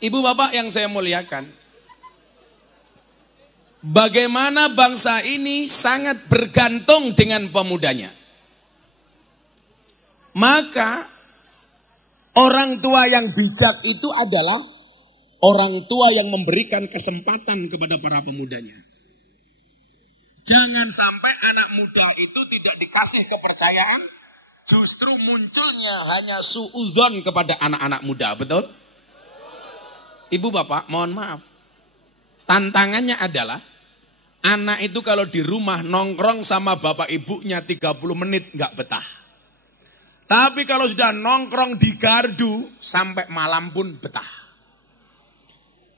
Ibu bapak yang saya muliakan, bagaimana bangsa ini sangat bergantung dengan pemudanya. Maka orang tua yang bijak itu adalah orang tua yang memberikan kesempatan kepada para pemudanya. Jangan sampai anak muda itu tidak dikasih kepercayaan, justru munculnya hanya suudzon kepada anak-anak muda, betul? Ibu bapak, mohon maaf. Tantangannya adalah anak itu kalau di rumah nongkrong sama bapak ibunya 30 menit nggak betah. Tapi kalau sudah nongkrong di gardu sampai malam pun betah.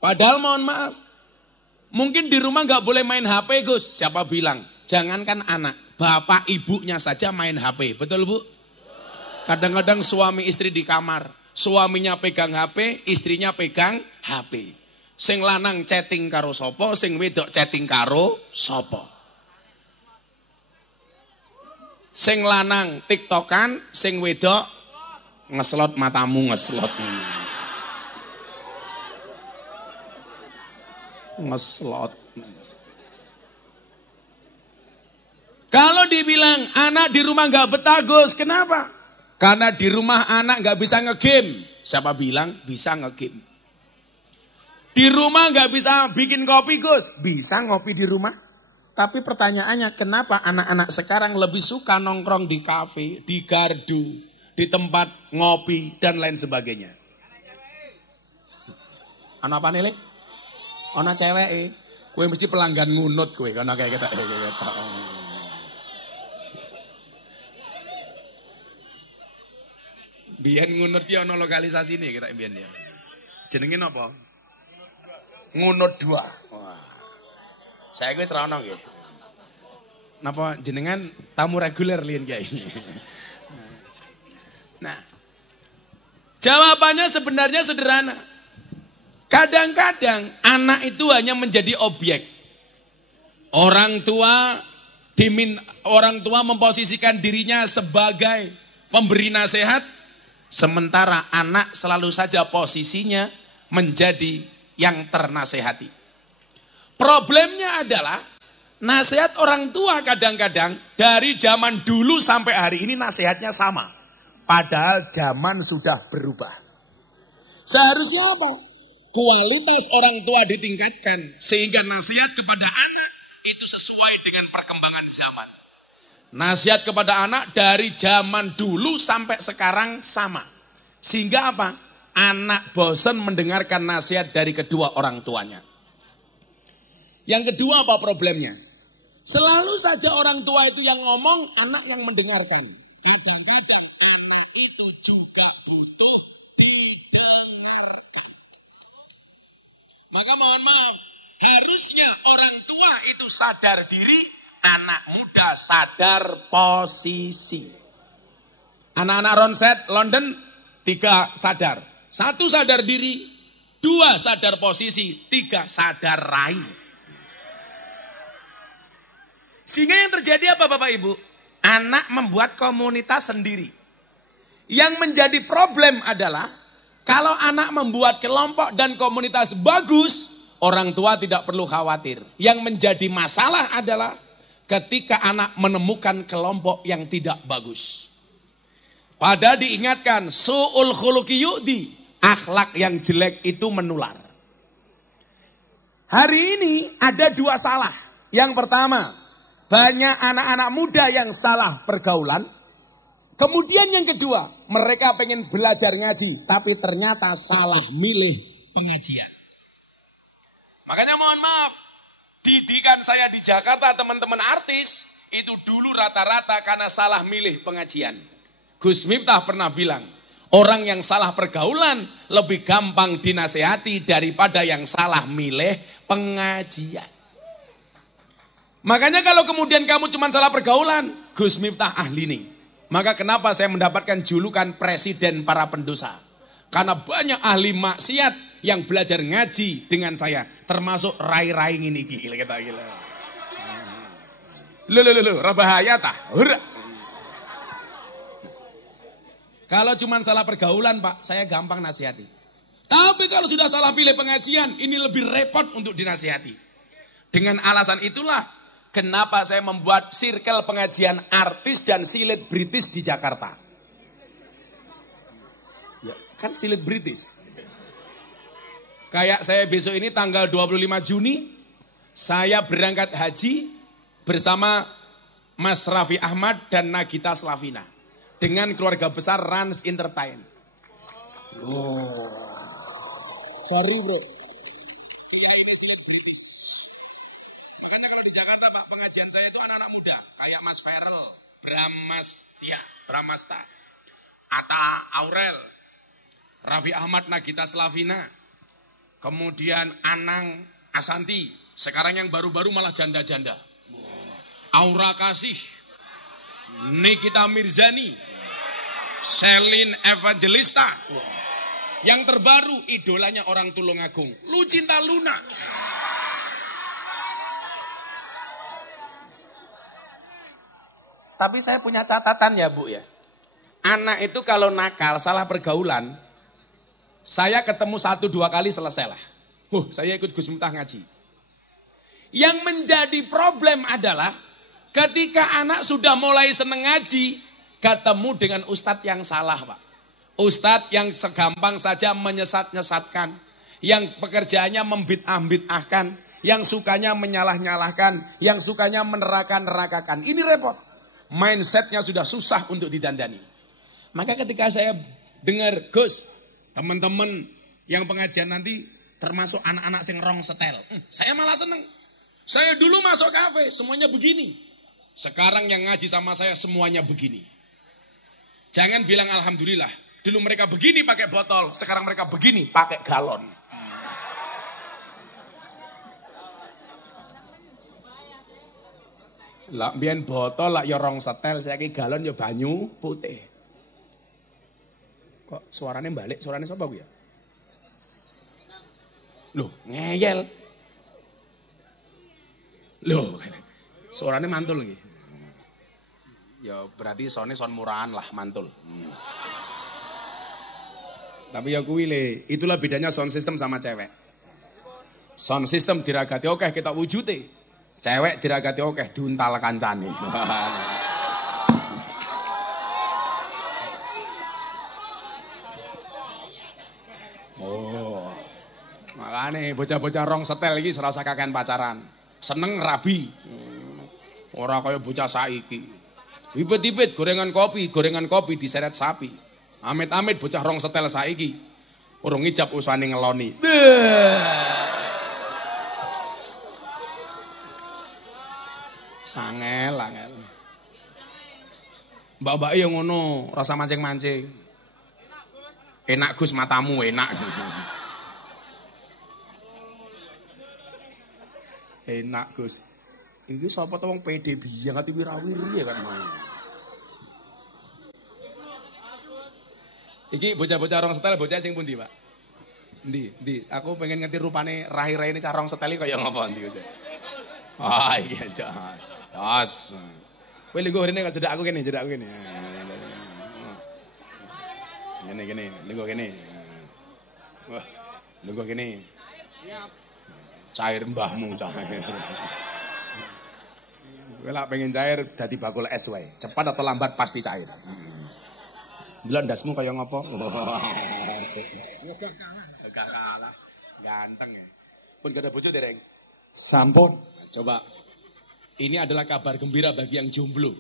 Padahal mohon maaf, mungkin di rumah nggak boleh main HP Gus. Siapa bilang? Jangankan anak, bapak ibunya saja main HP. Betul Bu? Kadang-kadang suami istri di kamar, suaminya pegang HP, istrinya pegang HP. Sing lanang chatting karo sopo, sing wedok chatting karo sopo. Sing lanang tiktokan, sing wedok ngeslot matamu ngeslot. Ngeslot. Kalau dibilang anak di rumah nggak betah Gus, kenapa? Karena di rumah anak nggak bisa ngegame. Siapa bilang bisa ngegame? Di rumah nggak bisa bikin kopi Gus, bisa ngopi di rumah. Tapi pertanyaannya, kenapa anak-anak sekarang lebih suka nongkrong di kafe, di gardu, di tempat ngopi dan lain sebagainya? Anak apa nih? Anak cewek. Kue mesti pelanggan ngunut kue karena kayak kita. Biar ngunut ya ono lokalisasi nih kita biar ya. Jenengin apa? Ngunut 2. Wah. Saya gue serono gitu. Napa jenengan tamu reguler lian kayak ini. Nah, jawabannya sebenarnya sederhana. Kadang-kadang anak itu hanya menjadi objek. Orang tua memposisikan dirinya sebagai pemberi nasihat, sementara anak selalu saja posisinya menjadi yang ternasehati. Problemnya adalah nasihat orang tua kadang-kadang dari zaman dulu sampai hari ini nasihatnya sama. Padahal zaman sudah berubah. Seharusnya apa? Kualitas orang tua ditingkatkan sehingga nasihat kepada anak itu sesuai dengan perkembangan zaman. Nasihat kepada anak dari zaman dulu sampai sekarang sama. Sehingga apa? Anak bosan mendengarkan nasihat dari kedua orang tuanya. Yang kedua apa problemnya? Selalu saja orang tua itu yang ngomong, anak yang mendengarkan. Kadang-kadang anak itu juga butuh didengarkan. Maka mohon maaf, harusnya orang tua itu sadar diri, anak muda sadar posisi. Anak-anak Ronset London 3 sadar. 1 sadar diri, 2 sadar posisi, 3 sadar rai. Sehingga yang terjadi apa Bapak Ibu? Anak membuat komunitas sendiri. Yang menjadi problem adalah kalau anak membuat kelompok dan komunitas bagus, orang tua tidak perlu khawatir. Yang menjadi masalah adalah ketika anak menemukan kelompok yang tidak bagus. Pada diingatkan, su'ul khuluqi yu'di, akhlak yang jelek itu menular. Hari ini ada 2 salah. Yang pertama, banyak anak-anak muda yang salah pergaulan. Kemudian yang kedua, mereka pengen belajar ngaji, tapi ternyata salah milih pengajian. Makanya mohon maaf, didikan saya di Jakarta teman-teman artis, itu dulu rata-rata karena salah milih pengajian. Gus Miftah pernah bilang, orang yang salah pergaulan lebih gampang dinasehati daripada yang salah milih pengajian. Makanya kalau kemudian kamu cuma salah pergaulan, Gus Miftah ahli nih. Maka kenapa saya mendapatkan julukan presiden para pendosa? Karena banyak ahli maksiat yang belajar ngaji dengan saya. Termasuk rai-rai ini gila kita gila. Loh, bahaya tah. Kalau cuma salah pergaulan Pak, saya gampang nasihati. Tahu Tapi kalau sudah salah pilih pengajian, ini lebih repot untuk dinasihati. Dengan alasan itulah, kenapa saya membuat circle pengajian artis dan selebritis di Jakarta. Ya, kan selebritis. Kayak saya besok ini tanggal 25 Juni, saya berangkat haji bersama Mas Raffi Ahmad dan Nagita Slavina. Dengan keluarga besar Rans Entertain. Sorry bro. Makanya kalau di Jakarta Pak, pengajian saya itu anak-anak muda. Kayak Mas Ferel, Bramasta, Atta Aurel, Raffi Ahmad, Nagita Slavina. Kemudian Anang Asanti. Sekarang yang baru-baru malah janda-janda. Aura Kasih. Nikita Mirzani. Selin Evangelista. Yang terbaru idolanya orang Tulungagung. Lucinta Luna. Tapi saya punya catatan ya Bu ya. Anak itu kalau nakal, salah pergaulan, saya ketemu 1-2 kali selesailah. Saya ikut Gus Miftah ngaji. Yang menjadi problem adalah ketika anak sudah mulai seneng ngaji, ketemu dengan ustadz yang salah Pak. Ustadz yang segampang saja menyesat-nyesatkan. Yang pekerjaannya membid'ah-bid'ahkan. Yang sukanya menyalah-nyalahkan. Yang sukanya meneraka-nerakakan. Ini repot. Mindsetnya sudah susah untuk didandani. Maka ketika saya dengar Gus, teman-teman yang pengajian nanti termasuk anak-anak sing rong setel. Saya malah seneng. Saya dulu masuk kafe, semuanya begini. Sekarang yang ngaji sama saya semuanya begini. Jangan bilang alhamdulillah. Dulu mereka begini pakai botol, sekarang mereka begini pakai galon. Lah biyen botol lah ya rong setel, saiki galon ya banyu putih. Kok suaranya balik? Suaranya siapa gue ya? Loh, ngeyel. Loh, suaranya mantul lagi. Ya berarti sound murahan lah, mantul. Tapi ya kuwi le, itulah bedanya sound system sama cewek. Sound system diragati oke kita wujute. Cewek diragati oke diuntal kancane. Makanya bocah-bocah rong setel iki serasa kakean pacaran. Seneng rabi. Ora kaya bocah saiki. Ibet-ibet gorengan kopi diseret sapi. Amit-amit bocah rong setel saiki. Urung ngijab usane ngeloni. Sangel. Mbak-mbak yang ngono rasa mancing-mancing. Enak Gus matamu enak. Enak Gus. Iki sapa to wong PD biyang ati wirawiri ya kan mau. Iki bocah-bocah rong setel bocah sing pundi, Pak? Ndi? Aku pengen ngerti rupane rahir-rahir ini cah rong setel kaya ngapa ndi bocah. Ah iya jas. Jas. Kowe linggo rene kok jedak aku kene. Gini, linggo kene. Wah, linggo kene. Cair mbahmu cair. Kowe lak pengen cair dadi bakul es wae. Cepat atau lambat pasti cair. Delok ndasmu kaya ngopo? Gak kalah. Ganteng ya. Pun gak ada bojo dereng. Sampun. Coba. Ini adalah kabar gembira bagi yang jomblo.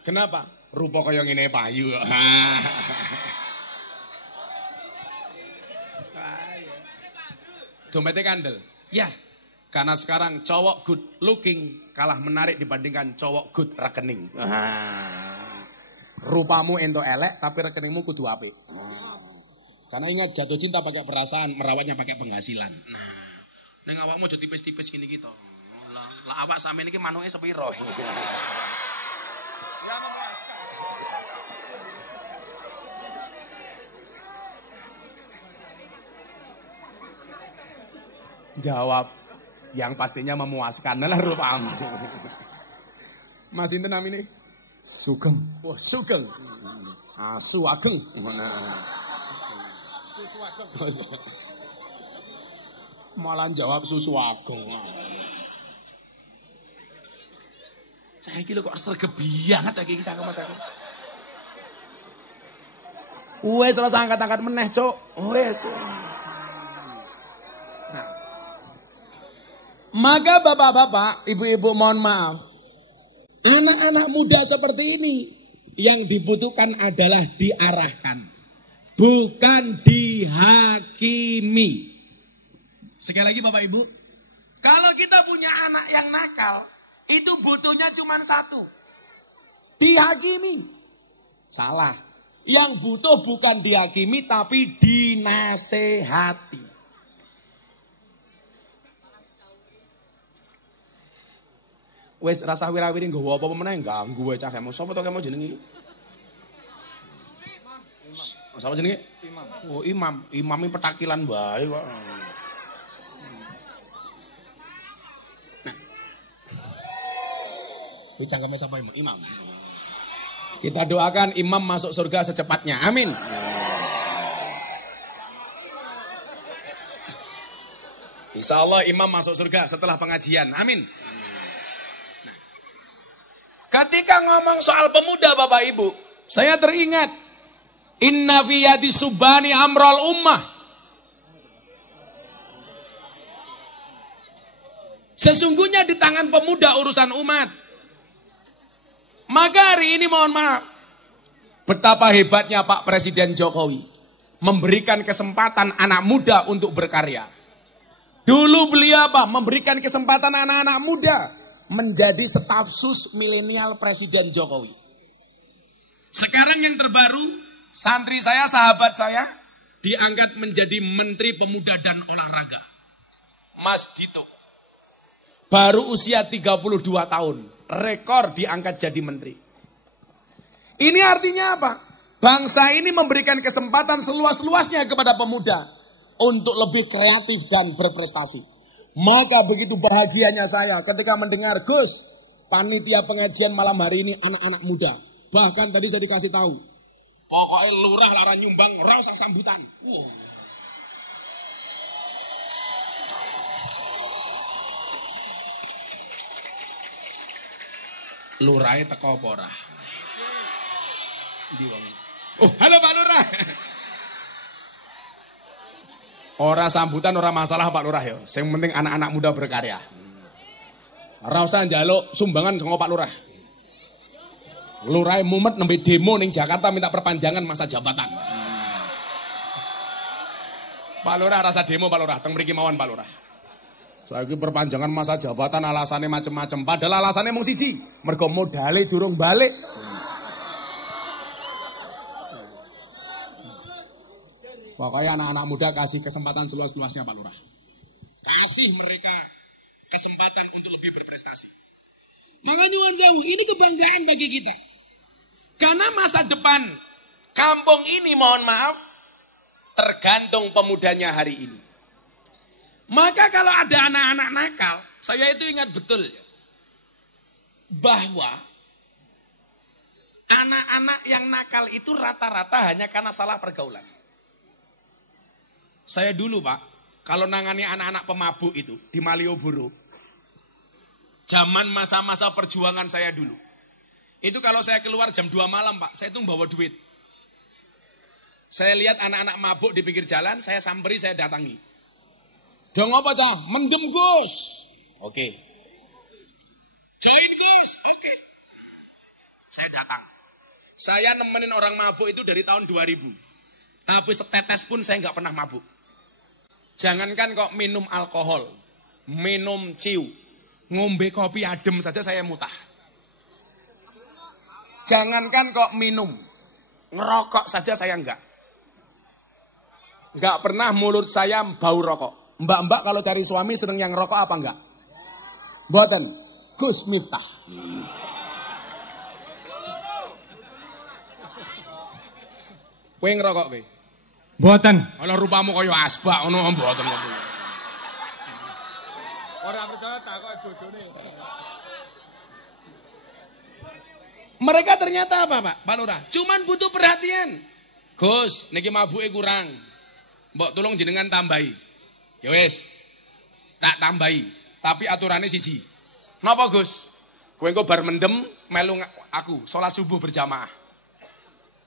Kenapa? Rupa kaya ngene payu. Dompetnya kandel. Ya. Karena sekarang cowok good looking kalah menarik dibandingkan cowok good rekening. Rupamu ento elek tapi rekeningmu kudu apik. Karena ingat jatuh cinta pakai perasaan, merawatnya pakai penghasilan. Nah, ning awakmu aja tipis-tipis gini gitu. Lah awak sampeyan iki manuke sepiro? Jawab yang pastinya memuaskan lah rupamu. Mas Inten namine Sugeng. Wah, Sugeng. Suageng. Malah jawab susu ageng. Saya iki lho kok sergebian ta iki sak Mas aku. Wes ora angkat-angkat meneh, Cuk. Wes. Nah. Maka bapak-bapak, ibu-ibu mohon maaf. Anak-anak muda seperti ini yang dibutuhkan adalah diarahkan, bukan dihakimi. Sekali lagi Bapak Ibu, kalau kita punya anak yang nakal, itu butuhnya cuma satu. Dihakimi. Salah. Yang butuh bukan dihakimi tapi dinasehati. Wes rasa wirawiri nggawa apa meneh ganggu wae cah kemo. Sapa to kemo jenenge iki? Sapa jenenge? Imam. Oh, Imam. Imam iki petakilan bae kok. Nah. Iki cangkeme sapa Imam? Kita doakan Imam masuk surga secepatnya. Amin. Insya Allah Imam masuk surga setelah pengajian. Amin. Nah, ketika ngomong soal pemuda Bapak Ibu, saya teringat inna fi yadi subani amral ummah. Sesungguhnya di tangan pemuda urusan umat. Maka hari ini mohon maaf, betapa hebatnya Pak Presiden Jokowi memberikan kesempatan anak muda untuk berkarya. Dulu beliau apa? Memberikan kesempatan anak-anak muda menjadi staf sus milenial Presiden Jokowi. Sekarang yang terbaru, santri saya, sahabat saya, diangkat menjadi Menteri Pemuda dan Olahraga. Mas Dito. Baru usia 32 tahun. Rekor diangkat jadi menteri. Ini artinya apa? Bangsa ini memberikan kesempatan seluas-luasnya kepada pemuda untuk lebih kreatif dan berprestasi. Maka begitu bahagianya saya ketika mendengar Gus, panitia pengajian malam hari ini anak-anak muda. Bahkan tadi saya dikasih tahu, pokoknya lurah lara nyumbang, ora usah sambutan. Wow. Lurai teko apa ora? Oh, halo Pak Lurah. Ora sambutan ora masalah Pak Lurah ya. Sing penting anak-anak muda berkarya. Ora usah njaluk sumbangan saka Pak Lurah. Lurah mumet nembe demo ning Jakarta minta perpanjangan masa jabatan. Pak Lurah rasa demo Pak Lurah, teng mriki mawon Pak Lurah. Saiki perpanjangan masa jabatan alasannya macam-macam. Padahal alasannya mung siji, mergo modale durung balik. Pokoknya anak-anak muda kasih kesempatan seluas-luasnya Pak Lurah. Kasih mereka kesempatan untuk lebih berprestasi. Maka nyuwun sewu, ini kebanggaan bagi kita. Karena masa depan kampung ini mohon maaf tergantung pemudanya hari ini. Maka kalau ada anak-anak nakal, saya itu ingat betul bahwa anak-anak yang nakal itu rata-rata hanya karena salah pergaulan. Saya dulu Pak, kalau nangani anak-anak pemabuk itu di Malioboro, zaman masa-masa perjuangan saya dulu, itu kalau saya keluar jam 2 malam Pak, saya itu bawa duit. Saya lihat anak-anak mabuk di pinggir jalan, saya samperi, saya datangi. Dong apa cah? Mendem Gus. Oke. Join Gus. Oke. Saya datang. Saya nemenin orang mabuk itu dari tahun 2000. Tapi setetes pun saya nggak pernah mabuk. Jangankan kok minum alkohol, minum ciu, ngombe kopi adem saja saya mutah. Jangankan kok minum, ngerokok saja saya enggak. Enggak pernah mulut saya bau rokok. Mbak-mbak kalau cari suami seneng yang rokok apa enggak? Mboten. Gus Miftah. Kowe ngerokok kowe? Mboten. Ala rupamu kaya asbak ngono mboten kok. Ora percaya takok bojone. Mereka ternyata apa Pak? Pak Lurah, cuman butuh perhatian. Gus, niki mabuke kurang. Mbok tolong jenengan tambahi. Ya wis. Tak tambahi, tapi aturannya siji. Napa Gus? Kowe engko bar mendem melu aku salat subuh berjamaah.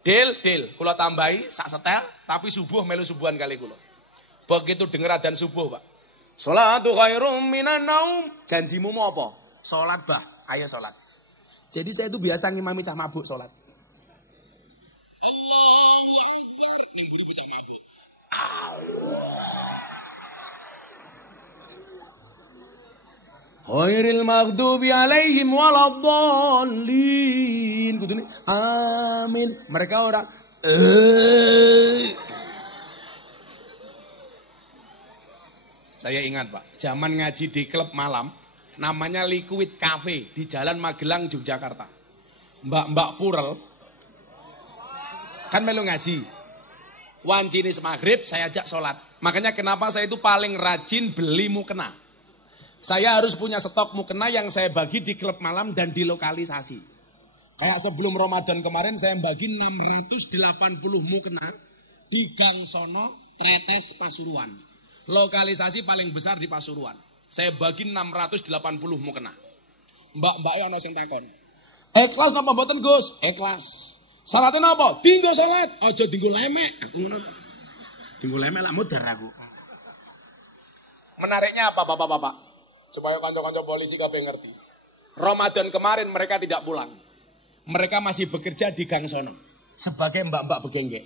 Deal, kula tambahi sak setel, tapi subuh melu subuhan kali kula. Begitu denger adzan subuh, Pak. Sholatu khairum minan naum. Janjimu mau apa? Salat, Bah. Ayo salat. Jadi saya itu biasa ngimami cah mabuk salat. Allahu Akbar. Ning buru bocah mabuk. Ghairil maghdubi alaihim waladdallin. Kudune amin. Mereka orang Saya ingat Pak, zaman ngaji di klub malam, namanya Liquid Cafe di Jalan Magelang, Yogyakarta. Mbak-mbak Purel, kan melu ngaji. Wancine maghrib, saya ajak sholat. Makanya kenapa saya itu paling rajin beli mukena. Saya harus punya stok mukena yang saya bagi di klub malam dan di lokalisasi. Kayak sebelum Ramadan kemarin saya bagi 680 mukena di Gang Sono, Tretes, Pasuruan. Lokalisasi paling besar di Pasuruan. Saya bagi 680 mukena. Mbak-mbak ana sing takon. Ikhlas napa mboten, Gus? Ikhlas. Syaratnya napa? Dinggo salat, aja dinggo lemek. Aku ngono. Dinggo lemek lak mudar aku. Menariknya apa, Bapak-bapak? Supaya kanca-kanca polisi kabeh ngerti. Ramadan kemarin mereka tidak pulang. Mereka masih bekerja di Gang Sono sebagai mbak-mbak begenggek.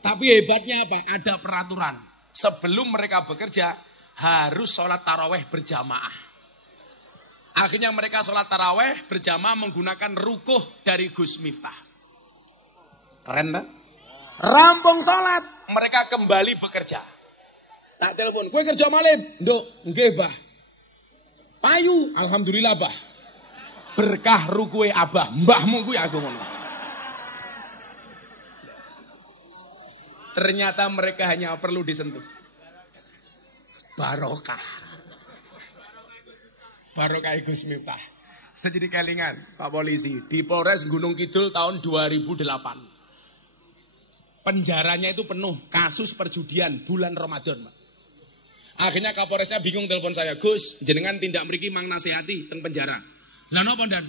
Tapi hebatnya apa? Ada peraturan. Sebelum mereka bekerja, harus sholat taraweh berjamaah. Akhirnya mereka sholat taraweh berjamaah menggunakan rukuh dari Gus Miftah. Keren tak? Rampung sholat, mereka kembali bekerja. Tak telepon, kue kerja malam? Nduk, nggih Bah. Payu, alhamdulillah Bah. Berkah rukuhe Abah, mbahmu kuwi aku ngono. Ternyata mereka hanya perlu disentuh. Barokah. Barokah Gus Miftah. Saya jadi kelingan, Pak Polisi. Di Polres Gunung Kidul tahun 2008. Penjaranya itu penuh, kasus perjudian bulan Ramadan. Akhirnya Kapolresnya bingung telepon saya. Gus, jenengan tindak mriki mang nasihati teng penjara. Lah napa ndan?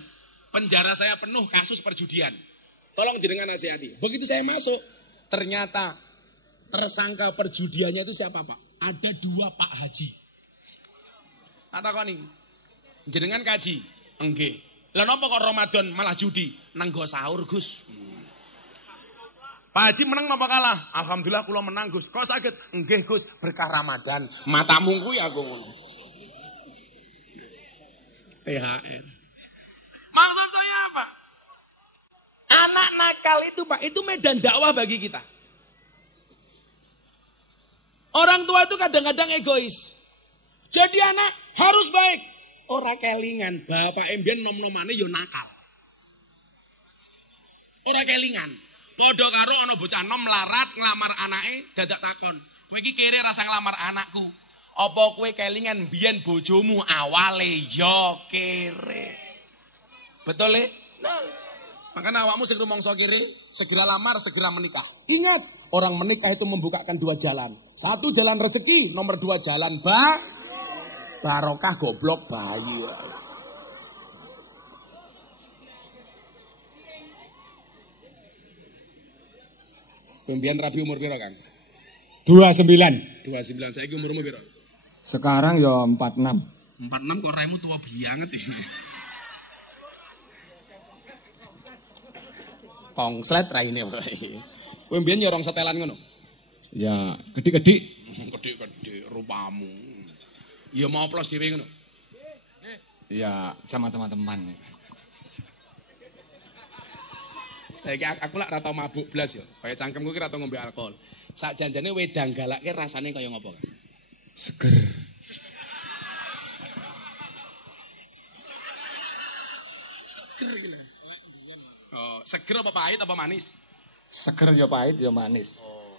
Penjara saya penuh kasus perjudian. Tolong jenengan nasihati. Begitu saya masuk, ternyata tersangka perjudiannya itu siapa Pak? Ada 2 Pak Haji. Tak takoni. Jenengan kaji? Enggih. Lah napa kok Ramadan malah judi? Nanggo sahur Gus. Pak Haji menang napa kalah? Alhamdulillah kula menang Gus. Kok sakit? Enggih Gus, berkah Ramadan. Matamu kuwi aku ngono. THR. Maksud saya apa? Anak nakal itu Pak, itu medan dakwah bagi kita. Orang tua itu kadang-kadang egois. Jadi anak harus baik. Ora kelingan, bapak embien nom-nomane yo nakal. Ora kelingan. Padha karo ana bocah nom melarat nglamar anake dadak takon. Kowe iki kere rasa nglamar anakku. Apa kowe kelingan biyen bojomu awale yo kere. Betul le? Nah. Makanya awakmu sing rumangsa kere, segera lamar, segera menikah. Ingat, orang menikah itu membukakan 2 jalan. 1 jalan rezeki, nomor 2 jalan barokah goblok bayi. Pembian rabi umur piro Kang? 29. 29. Saiki umurmu piro? Sekarang ya 46. 46 kok raimu tua banget ini. Kongslet raine wae. Kowe mbiyen nyorong setelan ngono? Ya, gede-gede. Gede-gede rupamu. Ya mau plos dhewe ngono. Ya, sama teman-teman. Saiki aku lak ora tau mabuk blas ya. Kaya cangkemku ki ora tau ngombe alkohol. Sak janjane wedang galake rasane kaya ngopo? Seger. Seger iki lho. Oh, seger apa pahit apa manis? Seger ya pahit ya manis. Oh.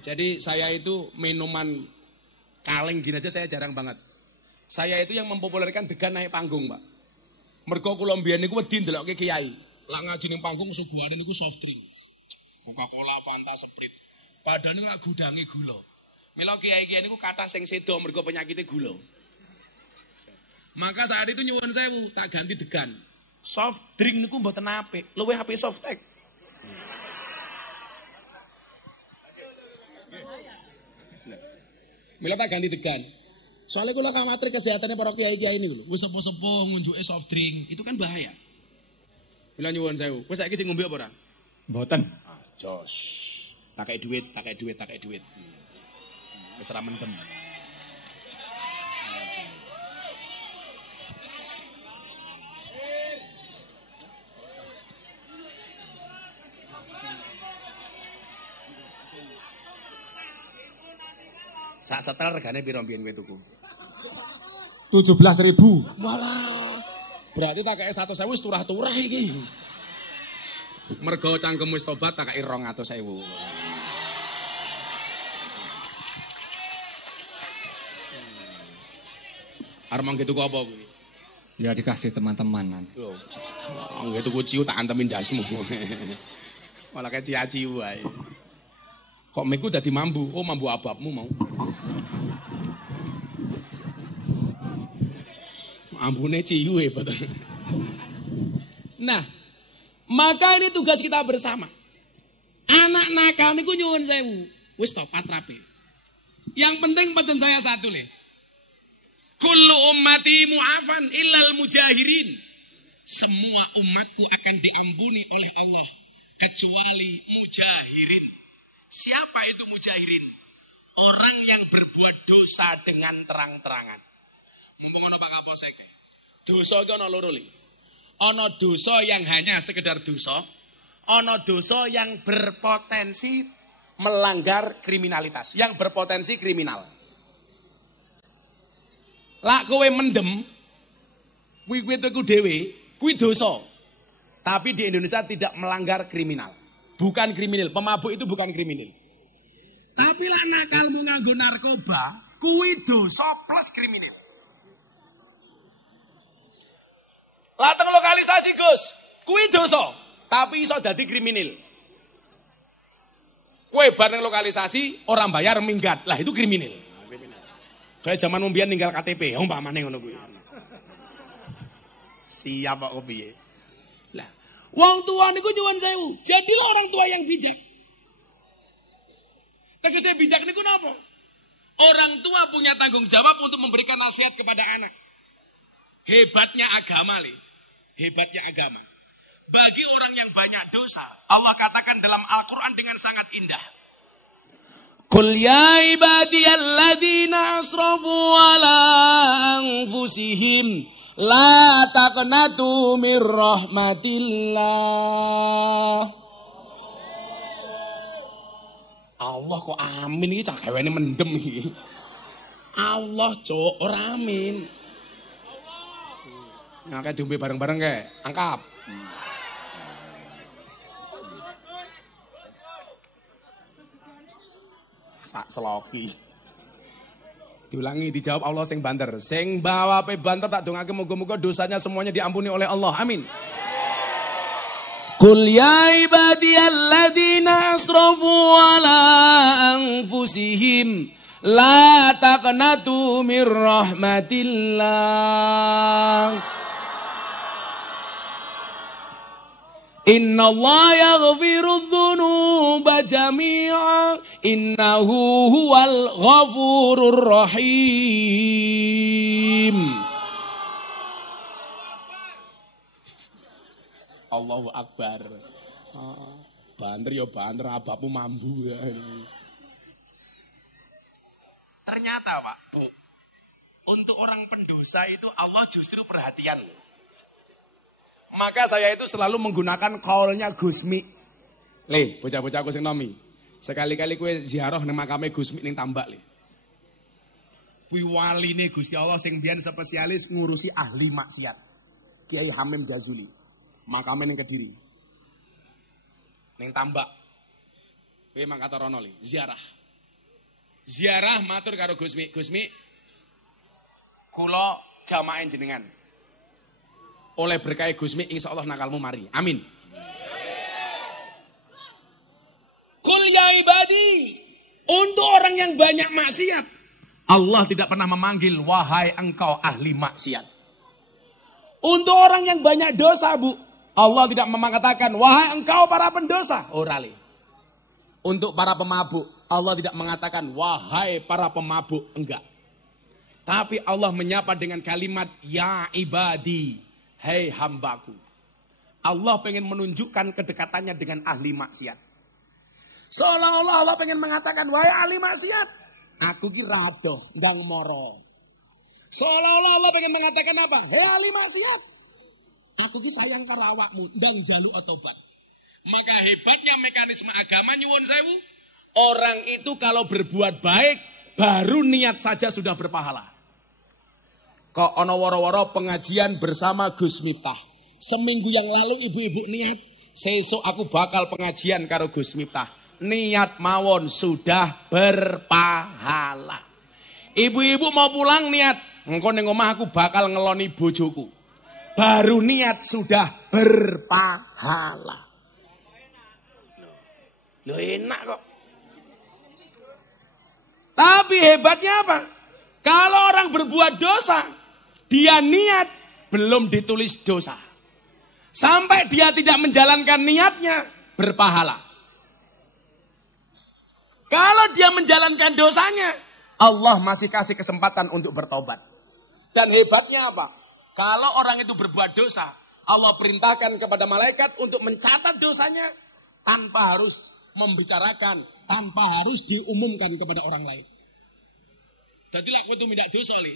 Jadi saya itu minuman kaleng gini aja saya jarang banget. Saya itu yang mempopulerkan degan naik panggung, Pak. Mergo kula mbiyen niku wedi ndelokke kiai. Lak ngaji ning panggung suguhane niku soft drink. Coca-Cola, Fanta, Sprite. Padahal lak gudange gula. Mila kiai-kiai niku kathah sing sedo mergo penyakitnya gula. Maka saat itu nyuwun sewu tak ganti degan. Soft drink niku mboten apik, luwih apik soft tech. Mila tak ganti degan. Soalnya kula khawatir kesehatannya para kiai-kiai ini lho. Wis sepo-sepo ngunjuke soft drink, itu kan bahaya. Mila nyuwun sewu. Wis saiki sing ngombe apa ora? Mboten. Ah, jos. Tak kei duit. Wis ora mendem. Sak setel regane piro mbiyen kowe tuku? 17.000. Walah. Berarti tak kei 100.000 wis turah-turah iki. Mergo cangkem wis tobat tak kei 200.000. Armang gitu ku apa kuwi? Ya dikasih teman-teman. Lho. Nggih tuku ciu tak antemin dasmu. Malah kayak ciu wae. Kok miku dadi mambu? Oh, mambu ababmu mau. Ambune ciu betul. Nah, maka ini tugas kita bersama. Anak nakal niku nyuwun sewu. Wis to patrape. Yang penting pecen saya satu le. Kullu ummati mu'afan illal mujahirin. Semua umatku akan diampuni oleh Allah kecuali mujahirin. Siapa itu mujahirin? Orang yang berbuat dosa dengan terang-terangan. Mumpung Pak Kapolsek. Dosa iki ana loro li. Ana dosa yang hanya sekedar dosa, ana dosa yang berpotensi melanggar kriminalitas, yang berpotensi kriminal. Lak kowe mendem, kuwi tuku dhewe, kuwi dosa. Tapi di Indonesia tidak melanggar kriminal. Bukan kriminal, pemabuk itu bukan kriminal. Tapi lak nakalmu nganggo narkoba, kuwi dosa plus kriminal. Lateng lokalisasi Gus, kuwi dosa, tapi iso dadi kriminal. Kowe bareng lokalisasi, orang bayar minggat, lah itu kriminal. Kayak zaman mbiyen ninggal KTP, umpamane ngono kuwi. Siap kok piye? Lah, wong tua niku nyuwun sewu, jadilah orang tua yang bijak. Tegese bijak niku napa? Orang tua punya tanggung jawab untuk memberikan nasihat kepada anak. Hebatnya agama, Le. Hebatnya agama. Bagi orang yang banyak dosa, Allah katakan dalam Al-Quran dengan sangat indah. Qul ya ibadiyalladzina asrafu ala anfusihim la taqnatu mir rahmatillah. Allah kok amin iki cah gawene mendem iki. Allah cok ora amin. Ngangkat diombe bareng-bareng kae, angkap. Sak seloki. Diulangi, dijawab Allah sing banter. Sing bawa pe banter tak dongake muga-muga dosanya semuanya diampuni oleh Allah. Amin. Qul ya ibadiyalladzina asrafu ala anfusihim la taqnatu mir rahmatillah. Inna Allah yaghfiru dhunuba jami'a innahu huwal ghafurur rahim. Allahu Akbar. Banter ya banter, abapmu mambu ya. Ternyata Pak, untuk orang pendosa itu Allah justru perhatian. Maka saya itu selalu menggunakan kaulnya Gusmi. Le, bocah-bocah aku sing nomi. Sekali-kali kue ziarah ning makame Gusmi ning Tambak le. Kuwi waline Gusti Allah sing biyen spesialis ngurusi ahli maksiat. Kiai Hamim Jazuli. Makame ning Kediri. Ning Tambak. Kowe mangkat rono le, ziarah. Ziarah matur karo Gusmi. Gusmi kula jamaah jenengan. Oleh berkah Gusmi insyaallah nakalmu mari. Amin. Kul ya ibadi, Untuk orang yang banyak maksiat, Allah tidak pernah memanggil wahai engkau ahli maksiat. Untuk orang yang banyak dosa, Bu, Allah tidak mengatakan wahai engkau para pendosa. Orale. Untuk para pemabuk, Allah tidak mengatakan wahai para pemabuk, enggak. Tapi Allah menyapa dengan kalimat ya ibadi, hei hambaku. Allah pengen menunjukkan kedekatannya dengan ahli maksiat. Seolah-olah Allah pengen mengatakan wahai ahli maksiat, aku ki rado ndang moro. Seolah-olah Allah pengen mengatakan apa? Hei ahli maksiat, aku ki sayang karo awakmu ndang jaluk otobat. Maka hebatnya mekanisme agama nyuwun sewu, orang itu kalau berbuat baik baru niat saja sudah berpahala. Kok ono woro-woro pengajian bersama Gus Miftah. Seminggu yang lalu ibu-ibu niat, sesuk aku bakal pengajian karo Gus Miftah. Niat mawon sudah berpahala. Ibu-ibu mau pulang niat, engko ning omah aku bakal ngeloni bojoku. Baru niat sudah berpahala. Loh enak kok. Tapi hebatnya apa? Kalau orang berbuat dosa, dia niat belum ditulis dosa. Sampai dia tidak menjalankan niatnya, berpahala. Kalau dia menjalankan dosanya, Allah masih kasih kesempatan untuk bertobat. Dan hebatnya apa? Kalau orang itu berbuat dosa, Allah perintahkan kepada malaikat untuk mencatat dosanya tanpa harus membicarakan, tanpa harus diumumkan kepada orang lain. Jadi lek kowe minta dosa li,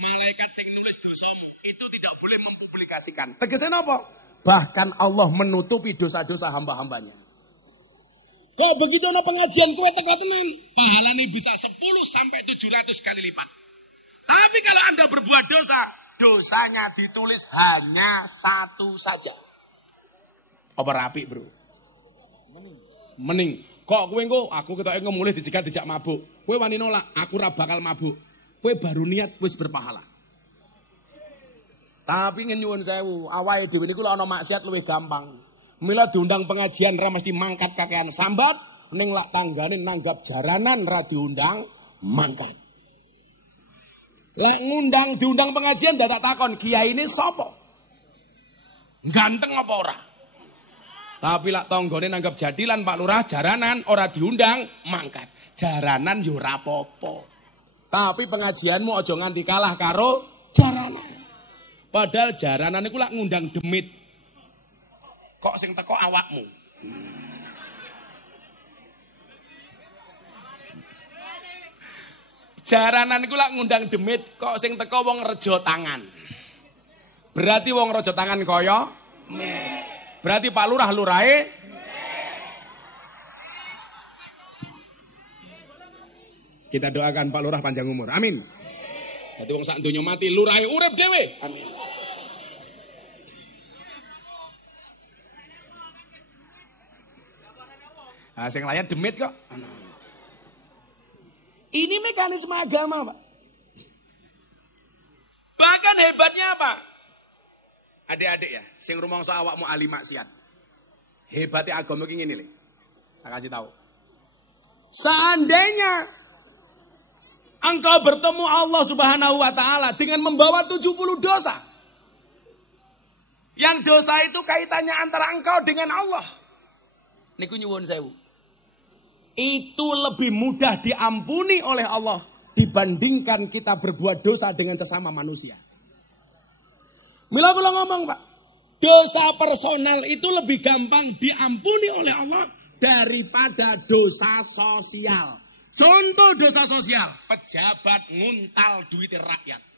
malaikat sing nulis dosa itu tidak boleh mempublikasikan. Tegesnya apa? Bahkan Allah menutupi dosa-dosa hamba-hambanya. Kok begitu ana pengajian kowe teko tenan, pahalane bisa 10 sampai 700 kali lipat. Tapi kalau Anda berbuat dosa, dosanya ditulis hanya 1 saja. Apa rapi, Bro? Mending. Kok kowe engko aku ketoke mulih dijak mabuk. Kowe wani nolak, aku ora bakal mabuk. Kowe baru niat wis berpahala. Tapi nyuwun sewu, awake dhewe niku lek ana maksiat luwih gampang. Mila diundang pengajian ra mesti mangkat kakean sambat, ning lak tanggane nanggap jaranan ra diundang mangkat. Lek diundang pengajian dadak takon, kiai ini sapa? Ganteng apa ora? Tapi lak tanggane nanggap jadilan Pak Lurah jaranan ora diundang mangkat. Jaranan yo ora apa-apa. Tapi pengajianmu aja nganti kalah karo jaranan. Padahal jaranan iku lak ngundang demit. Kok sing teko awakmu? Jaranan iku lak ngundang demit, kok sing teko wong rejo tangan. Berarti wong rejo tangan kaya berarti Pak Lurah lurahe kita doakan Pak Lurah panjang umur. Amin. Dadi wong sak donya mati lurahe urip dhewe. Amin. Ah sing layan demit kok. Ini mekanisme agama, Pak. Bahkan hebatnya apa? Adik-adik ya, sing rumangsa awakmu ahli maksiat. Hebatnya agama ki ngene lho. Tak kasih tahu. Seandainya engkau bertemu Allah Subhanahu wa taala dengan membawa 70 dosa. Yang dosa itu kaitannya antara engkau dengan Allah. Niku nyuwun sewu. Itu lebih mudah diampuni oleh Allah dibandingkan kita berbuat dosa dengan sesama manusia. Mila kula ngomong, Pak, dosa personal itu lebih gampang diampuni oleh Allah daripada dosa sosial. Contoh dosa sosial, pejabat nguntal duit rakyat.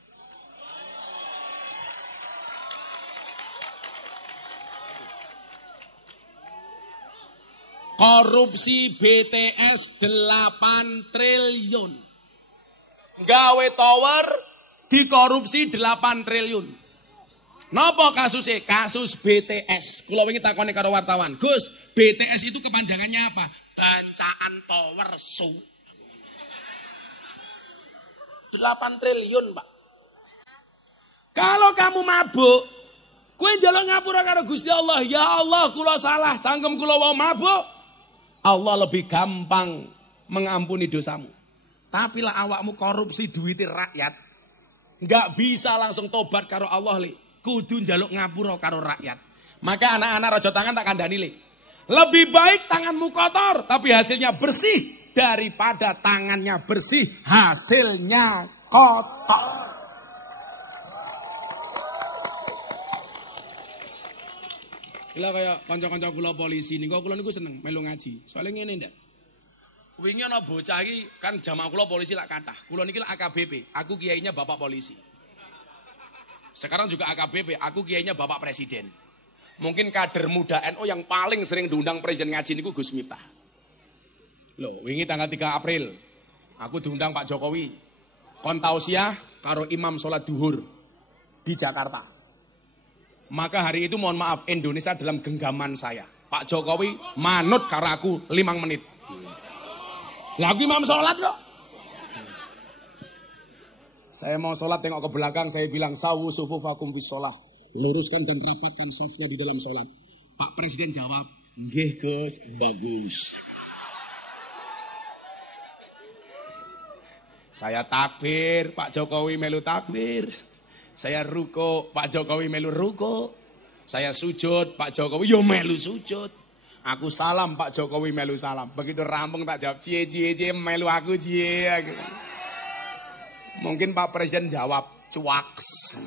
Korupsi BTS 8 triliun. Gawe tower dikorupsi 8 triliun. Napa kasusnya? Kasus BTS. Kula wingi takoni karo wartawan, Gus, BTS itu kepanjangannya apa? Bancaan Tower Su. 8 triliun, Pak. Kalau kamu mabuk, kowe njaluk ngapura karo Gusti Allah. Ya Allah, kula salah, cangkem kula wau mabuk. Allah lebih gampang mengampuni dosamu. Tapi lah awakmu korupsi duit rakyat, nggak bisa langsung tobat karo Allah li. Kudu njaluk ngapura karo rakyat. Maka anak-anak rojo tangan tak kandani li. Lebih baik tanganmu kotor tapi hasilnya bersih daripada tangannya bersih hasilnya kotor. Gila kayak kanca-kanca kula polisi niku kula niku seneng melu ngaji. Soalnya ngene ndak. Wingi ana bocah iki kan jamaah kula polisi lak kathah. Kula niki lak AKBP, aku kiainya Bapak Polisi. Sekarang juga AKBP, aku kiainya Bapak Presiden. Mungkin kader muda NU yang paling sering diundang presiden ngaji niku Gus Miftah. Loh, wingi tanggal 3 April aku diundang Pak Jokowi kon tausiah karo imam sholat duhur di Jakarta. Maka hari itu mohon maaf Indonesia dalam genggaman saya. Pak Jokowi manut karo aku 5 menit. Lah aku imam sholat kok. Saya mau sholat tengok ke belakang, saya bilang sawu sufufakum bis sholah. Luruskan dan rapatkan safnya di dalam sholat. Pak Presiden jawab, nggih Gus, bagus. Saya takbir, Pak Jokowi melu takbir. Saya ruko, Pak Jokowi melu ruko. Saya sujud, Pak Jokowi yo melu sujud. Aku salam, Pak Jokowi melu salam. Begitu rampung tak jawab, cie melu aku cie. Mungkin Pak Presiden jawab, cuaks.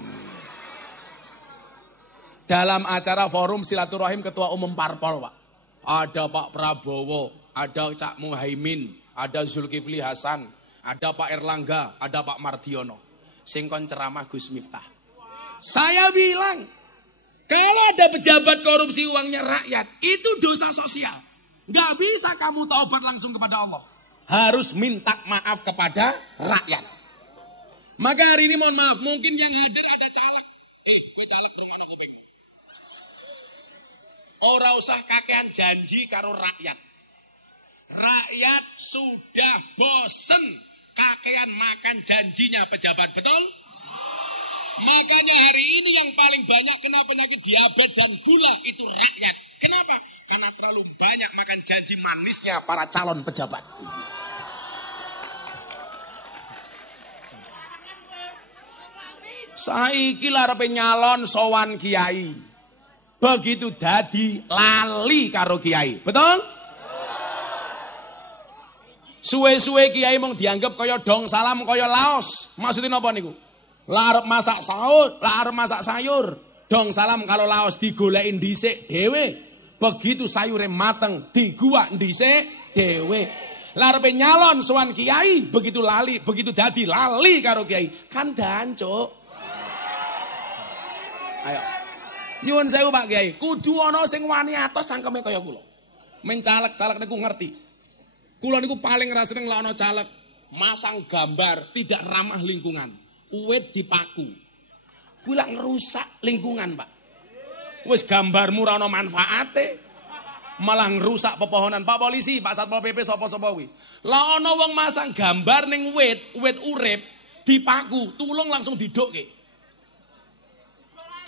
Dalam acara forum silaturahim ketua umum parpol, Pak. Ada Pak Prabowo, ada Cak Muhaimin, ada Zulkifli Hasan, ada Pak Erlangga, ada Pak Mardiono. Sing kon ceramah Gus Miftah. Saya bilang, kalau ada pejabat korupsi uangnya rakyat, itu dosa sosial. Nggak bisa kamu taubat langsung kepada Allah. Harus minta maaf kepada rakyat. Maka hari ini mohon maaf, mungkin yang hadir ada caleg. Gue caleg rumah kuping. Ora usah kakean janji karo rakyat. Rakyat sudah bosen kakean makan janjinya pejabat, betul? Makanya hari ini yang paling banyak kena penyakit diabetes dan gula itu rakyat. Kenapa? Karena terlalu banyak makan janji manisnya para calon pejabat. Saiki larepe nyalon sowan kiai. Begitu dadi lali karo kiai. Betul? Suwe-suwe kiai mung dianggap kaya dong salam kaya laos. Maksudnya apa niku? Larep masak sahur, larep masak sayur. Dong salam kalau laos digolekin dhisik dhewe. Begitu sayure mateng diguwak dhisik dhewe. Larepe nyalon sowan kiai, begitu lali, begitu dadi lali karo kiai. Kan dancuk. Ayo. Nyuwun sewu Pak Kiai, kudu ana sing wani atos cangkeme kaya kula. Men caleg-caleg niku ngerti. Kula niku paling ra seneng lek ana caleg masang gambar tidak ramah lingkungan. Uwit dipaku. Kuwi lak ngrusak lingkungan, Pak. Wis gambarmu ora ana manfaate. Malah ngrusak pepohonan. Pak Polisi, Pak Satpol PP sapa-sapa kuwi. Lah ana wong masang gambar ning wit urip dipaku, tulung langsung didokke.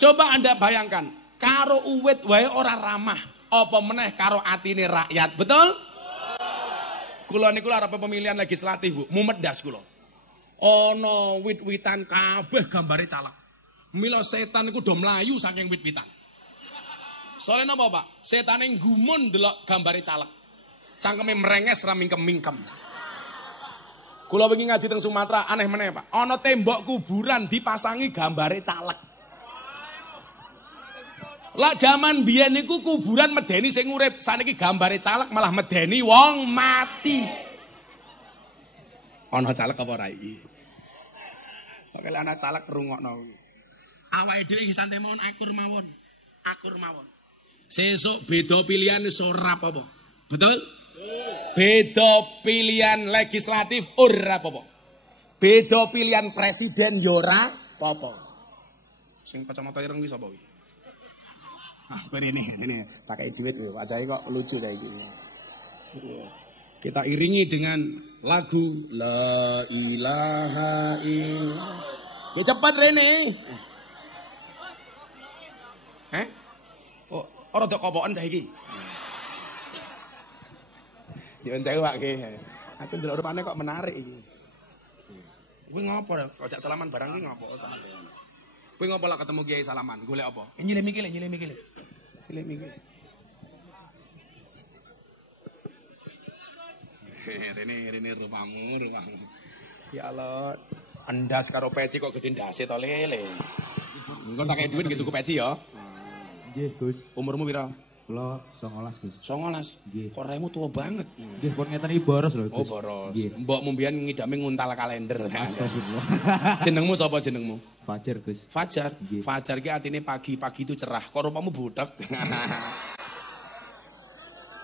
Coba Anda bayangkan, karo uwit wae ora ramah, apa meneh karo atine rakyat, betul? Kula niku arep pemilihan legislatif, Bu, mumet ndas kula. Ana wit-witan kabeh gambare caleg. Mila setan niku do mlayu saking wit-witan. Soalnya napa, Pak? Setane gumun ndelok gambare caleg. Cangkeme mrenges ra mingkem-mingkem. Kula wingi ngaji teng Sumatera, aneh meneh, Pak. Ana tembok kuburan dipasangi gambare caleg. Lah zaman biyen niku kuburan medeni sing urip, saniki gambare caleg malah medeni wong mati. Ana caleg apa ora iki? Kok kele ana caleg rungokno. Awake dhewe iki santai mawon akur mawon. Akur mawon. Sesuk beda pilihan iso ora apa-apa. Betul? Beda pilihan legislatif ora apa-apa. Beda pilihan presiden yo ora apa-apa. Sing kacamata ireng ki sapa kuwi? Ah, ini pakai duit, wajahnya kok lucu kayak gini. Kita iringi dengan lagu La ilaha illallah. Ya cepat Rene. Oh, rada kopokan saiki. Nyuwun sewu Pak. Aku ndelok rupane kok menarik iki. Kuwi ngopo kok jak salaman barang iki ngopo sampean? Kuwi ngopo lah ketemu Kiai salaman? Golek apa? Nyilih mikir. Nyilih mikir. Rene rupamu. Ya Allah, endas karo peci kok gede ndase to lele. Engko tak kei dhuwit nggih tuku peci ya. Nggih, Gus. Umurmu pira? Kula 19, Gus. 19. Nggih. Kok raimu tua banget. Nggih, pun ngeten iki boros lho, Oh, Gus. boros. Nggih. Mbokmu mbiyen ngidame nguntal kalender. Astagfirullah. Jenengmu sapa jenengmu? Fajar, Gus. Fajar. Nggih. Fajar ki artine pagi itu cerah. Kok rupamu butek.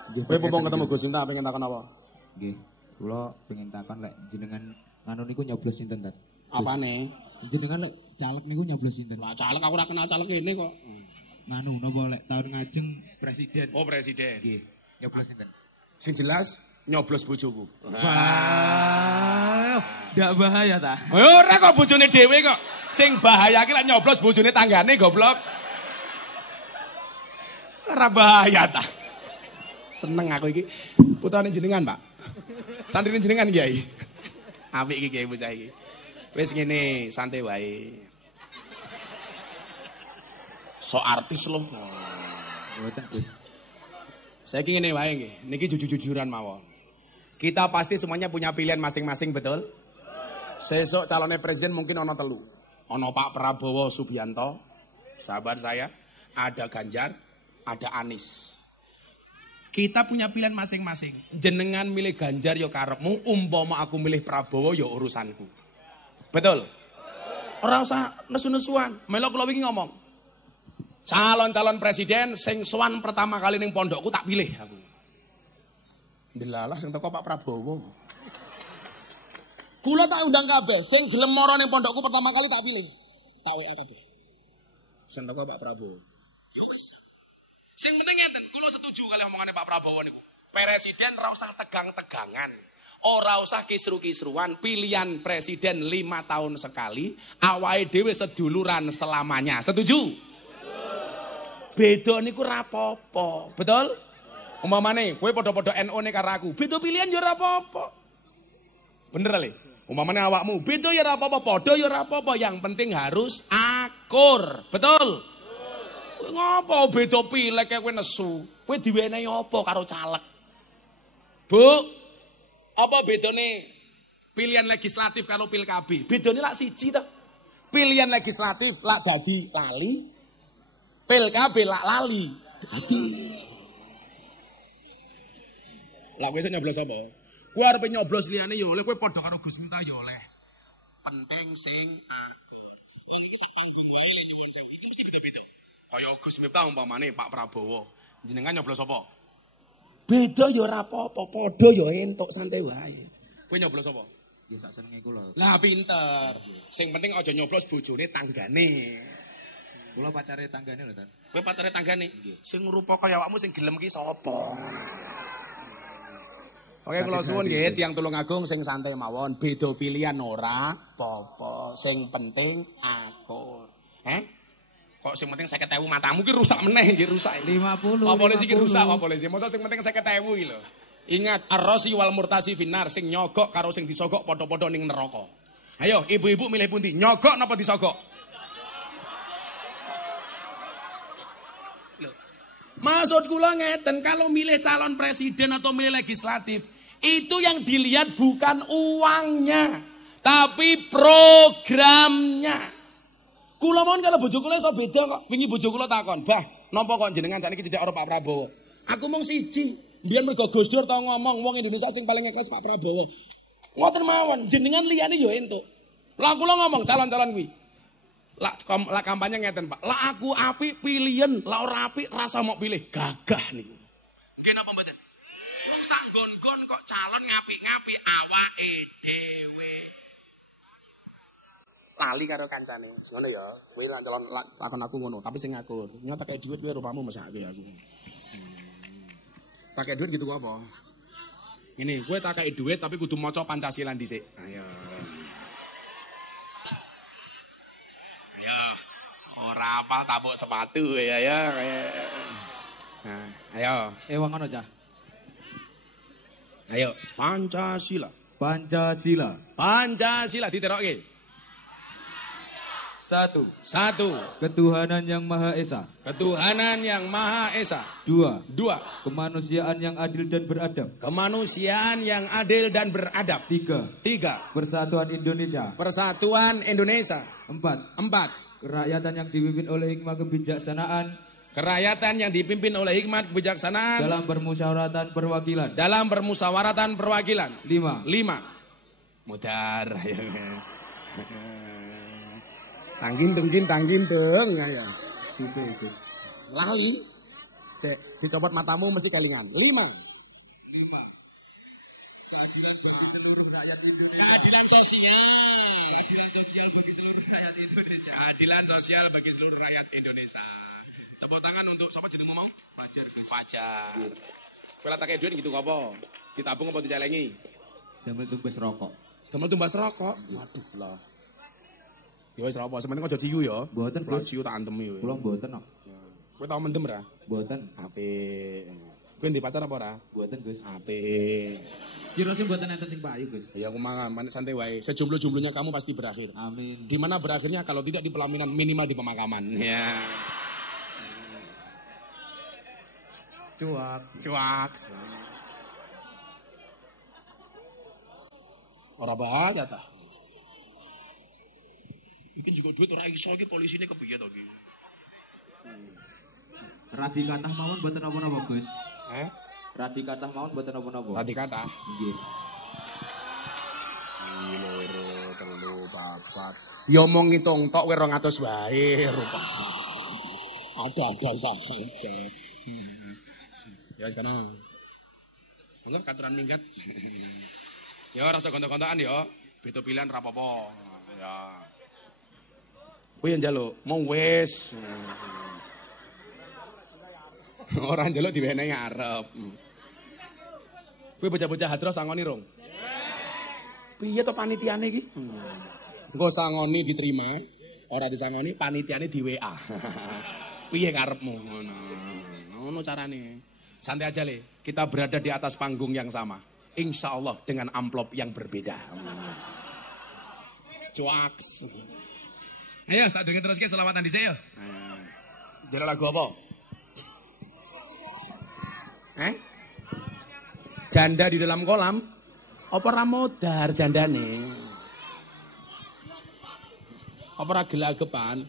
Nggih. Kowe popong ketemu Gus Miftah pengen takon apa? Nggih. Kula pengen takon lek jenengan nganu niku nyoblos sinten, Tat? Apane? Jenengan lek caleg niku nyoblos sinten? Lah caleg aku ora kenal caleg ini kok. Nganu napa lek tahun ngajeng presiden? Oh, presiden. Nggih. Nyoblos sinten? Sing jelas nyoblos bojoku. Wah, ndak bahaya ta? Ora kok bojone dhewe kok. Sing bahaya ki lek nyoblos bojone tanggane goblok. Ora bahaya ta. Seneng aku iki. Putrane jenengan, Pak. Santrine jenengan, Kiai. Apik iki Kiai bocah iki. Wis ngene, santai wae. So artis loh. Mboten, Gus. Saiki ngene wae nggih. Niki jujur-jujuran mawon. Kita pasti semuanya punya pilihan masing-masing, betul? Sesuk calonnya presiden mungkin ono telu. Ono Pak Prabowo Subianto, sahabat saya, ada Ganjar, ada Anies. Kita punya pilihan masing-masing. Jenengan milih Ganjar ya karepmu, umpama aku milih Prabowo ya urusanku. Betul? Ora usah nesu-nesuan. Melo kula wingi ngomong. Calon-calon presiden sing sowan pertama kali ning pondokku tak pilih aku. Delalah sing teko Pak Prabowo. Kula tak undang kabeh, sing gelem mara ning pondokku pertama kali tak pilih. Tak WA kabeh. Sing teko Pak Prabowo. Ya wis. Sing penting ngeten, kula setuju kali omongane Pak Prabowo niku. Presiden ora usah tegang-tegangan. Ora usah kisru-kisruan, pilihan presiden 5 tahun sekali, awake dhewe seduluran selamanya. Setuju? Beda niku ora apa-apa. Betul? Umpamane kowe padha-padha NU-ne karo aku, beda pilihan ya ora apa-apa. Bener le? Umpamane awakmu, beda ya ora apa-apa, padha ya ora apa-apa, yang penting harus akur. Betul? Kowe ngopo beda pilek kowe nesu? Kowe diwenehi apa karo caleg? Bu, apa bedane pilihan legislatif karo pilkab? Bedane lak siji to. Pilihan legislatif lak dadi lali, pilkab lak lali. Dadi. Lah kowe iso nyoblos apa? Kowe arep nyoblos liyane ya oleh, kowe padha karo Gus Miftah ya oleh. Penting sing akur. Wong iki sak panggung wae lek nyuwun sewu. Iki mesti beda-beda. Kaya Gus Miftah umpamane Pak Prabowo. Jenengan nyoblos apa? Beda ya ora apa-apa, padha ya entuk santai wae. Kowe nyoblos apa? Ya sak senenge kula. Lah pinter. Sing penting aja nyoblos bojone tanggane. Kula pacare tanggane lho, Tat. Kowe pacare tanggane. Sing rupa kaya awakmu sing gelem ki sapa? Oke, kula suwun nggih tiyang Tulungagung sing santai mawon, beda pilihan ora apa-apa. Sing penting akur. Kok sing penting 50.000 matamu ki rusak meneh iki rusak. 50. Apa polisi ki rusak apa polisi? Mosok sing penting 50.000 iki lho. Ingat ar-rasi wal murtasi finnar, sing nyogok karo sing disogok padha-padha ning neraka. Ayo, ibu-ibu milih pundi? Nyogok napa disogok? Loh. Maksud kula ngeten, kalau milih calon presiden atau milih legislatif, itu yang dilihat bukan uangnya, tapi programnya. Kula mohon kalau bojo kula iso beda kok. Wingi bojo kula takon, "Bah, napa kok jenengan sakniki cedak karo Pak Prabowo?" Aku mung siji. Mbiyen mergo Gus Dur tau ngomong, wong Indonesia sing paling ikhlas Pak Prabowo. Ngoten mawon, jenengan liyane ya entuk. Lah kula ngomong calon-calon kuwi. Lah kampanye ngeten, Pak. Lah aku apik pilihan, lah ora apik rasa mau pilih. Gagah niku. Nggih napa mboten? Wong sak nggon-nggon kok calon ngapik-ngapik awake dhewe. Lali karo kancane. Ngono ya. Kowe lan calon lakon aku ngono, tapi sing ngakur. Nyata kayak duit kowe rupamu mesake aku. Pakai duit gitu apa? Ini, kowe tak kei duit tapi kudu maca Pancasila dhisik. Ayo. Ayo. Ora apa tabuk sepatu ya. Nah, ayo. Wong ngono, Cah. Ayo, Pancasila. Pancasila. Pancasila diterokke. 1. 1. Ketuhanan yang Maha Esa. Ketuhanan yang Maha Esa. 2. 2. Kemanusiaan yang adil dan beradab. Kemanusiaan yang adil dan beradab. 3. 3. Persatuan Indonesia. Persatuan Indonesia. 4. 4. Kerakyatan yang dipimpin oleh hikmah kebijaksanaan. Kerakyatan yang dipimpin oleh hikmat kebijaksanaan. Dalam permusyawaratan perwakilan. Dalam permusyawaratan perwakilan. 5. 5. Mudar. Tanggin deng ya. Situ Gus. Lali. Cek dicopot matamu mesti kelingan. 5. Keadilan bagi seluruh rakyat Indonesia. Keadilan sosial. Keadilan sosial bagi seluruh rakyat Indonesia. Keadilan sosial bagi seluruh rakyat Indonesia. Tepuk tangan untuk siapa jenengmu mau? Fajar, Gus. Fajar. Kowe latake duit gitu apa? Ditabung apa dicelengi? Damel tumbas rokok. Damel tumbas rokok. Waduh lah. Ya wis apa, sementing aja ciyu ya. Mboten, Gus. Ciyu tak antemi kowe. Kula mboten kok. Kowe tau mendem ra? Mboten. Apik. Kowe ndek pacar apa ora? Mboten, Gus. Apik. Cirose mboten enten sing payu, Gus. Ya aku mangan, santai wae. Sejomblo-jomblonya kamu pasti berakhir. Amin. Di mana berakhirnya kalau tidak di pelaminan minimal di pemakaman. Ya. Cuak. Ora bahaya ta? Iki juga duit ora iso iki polisine kepiye to iki? Radi kathah mawon mboten napa-napa, Gus. Radi kathah mawon mboten napa-napa. Radi kathah. Nggih. 2, 3, 4. Ya omong ngitung tok kowe 200 wae rupa. Ada saja. Ya sekarang. Anggap katuran minggat. Ya rasa gontok-gontokan ya. Beda pilihan rapopo. Ya. Kowe yang njaluk, mau wis. Orang njaluk diwenehi arep. Kowe bocah-bocah hadros sangoni rong. Piye to panitiane iki? Engko sangoni diterima, ora disangoni panitiane di WA. Piye karepmu ngono. Ngono carane. Santai aja Le, kita berada di atas panggung yang sama. Insya Allah dengan amplop yang berbeda. Cuaks. Ayo, saat dengar terus ke selawatan di saya. Jadi lagu apa? Janda di dalam kolam. Apa ramodar jandane? Apa ragelagepan?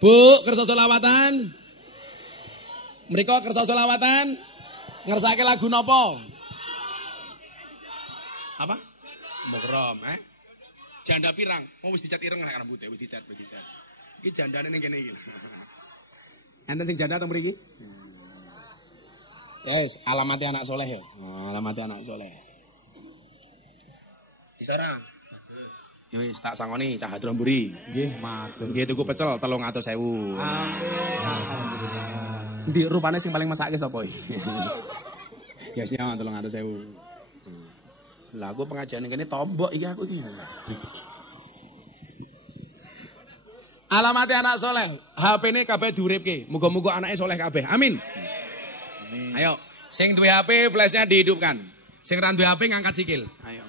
Bu, kersa selawatan? Mereka kersa selawatan? Ngersake lagu nopo? Apa? Mokrom, Janda pirang, mau wis dicat ireng nek rambute wis dicat. Iki jandane ning kene iki. Enten sing janda atau mriki? Yes, alamatnya anak soleh ya. Alamatnya anak soleh. Bisa ora? Ya wis tak sangoni cah Hadromburi. Nggih, matur. Nggih tuku pecel 300.000. Alhamdulillah. Ndi rupane sing paling mesake sapa iki? Ya sing 300.000. Lah aku pengajian kene tombok iki aku iki. Alamatnya anak soleh, HP ini kabeh diuripke. Muga-muga anaknya soleh kabeh. Amin. Ayo, sing duwe HP flashnya dihidupkan. Sing ra duwe HP ngangkat sikil. Ayo.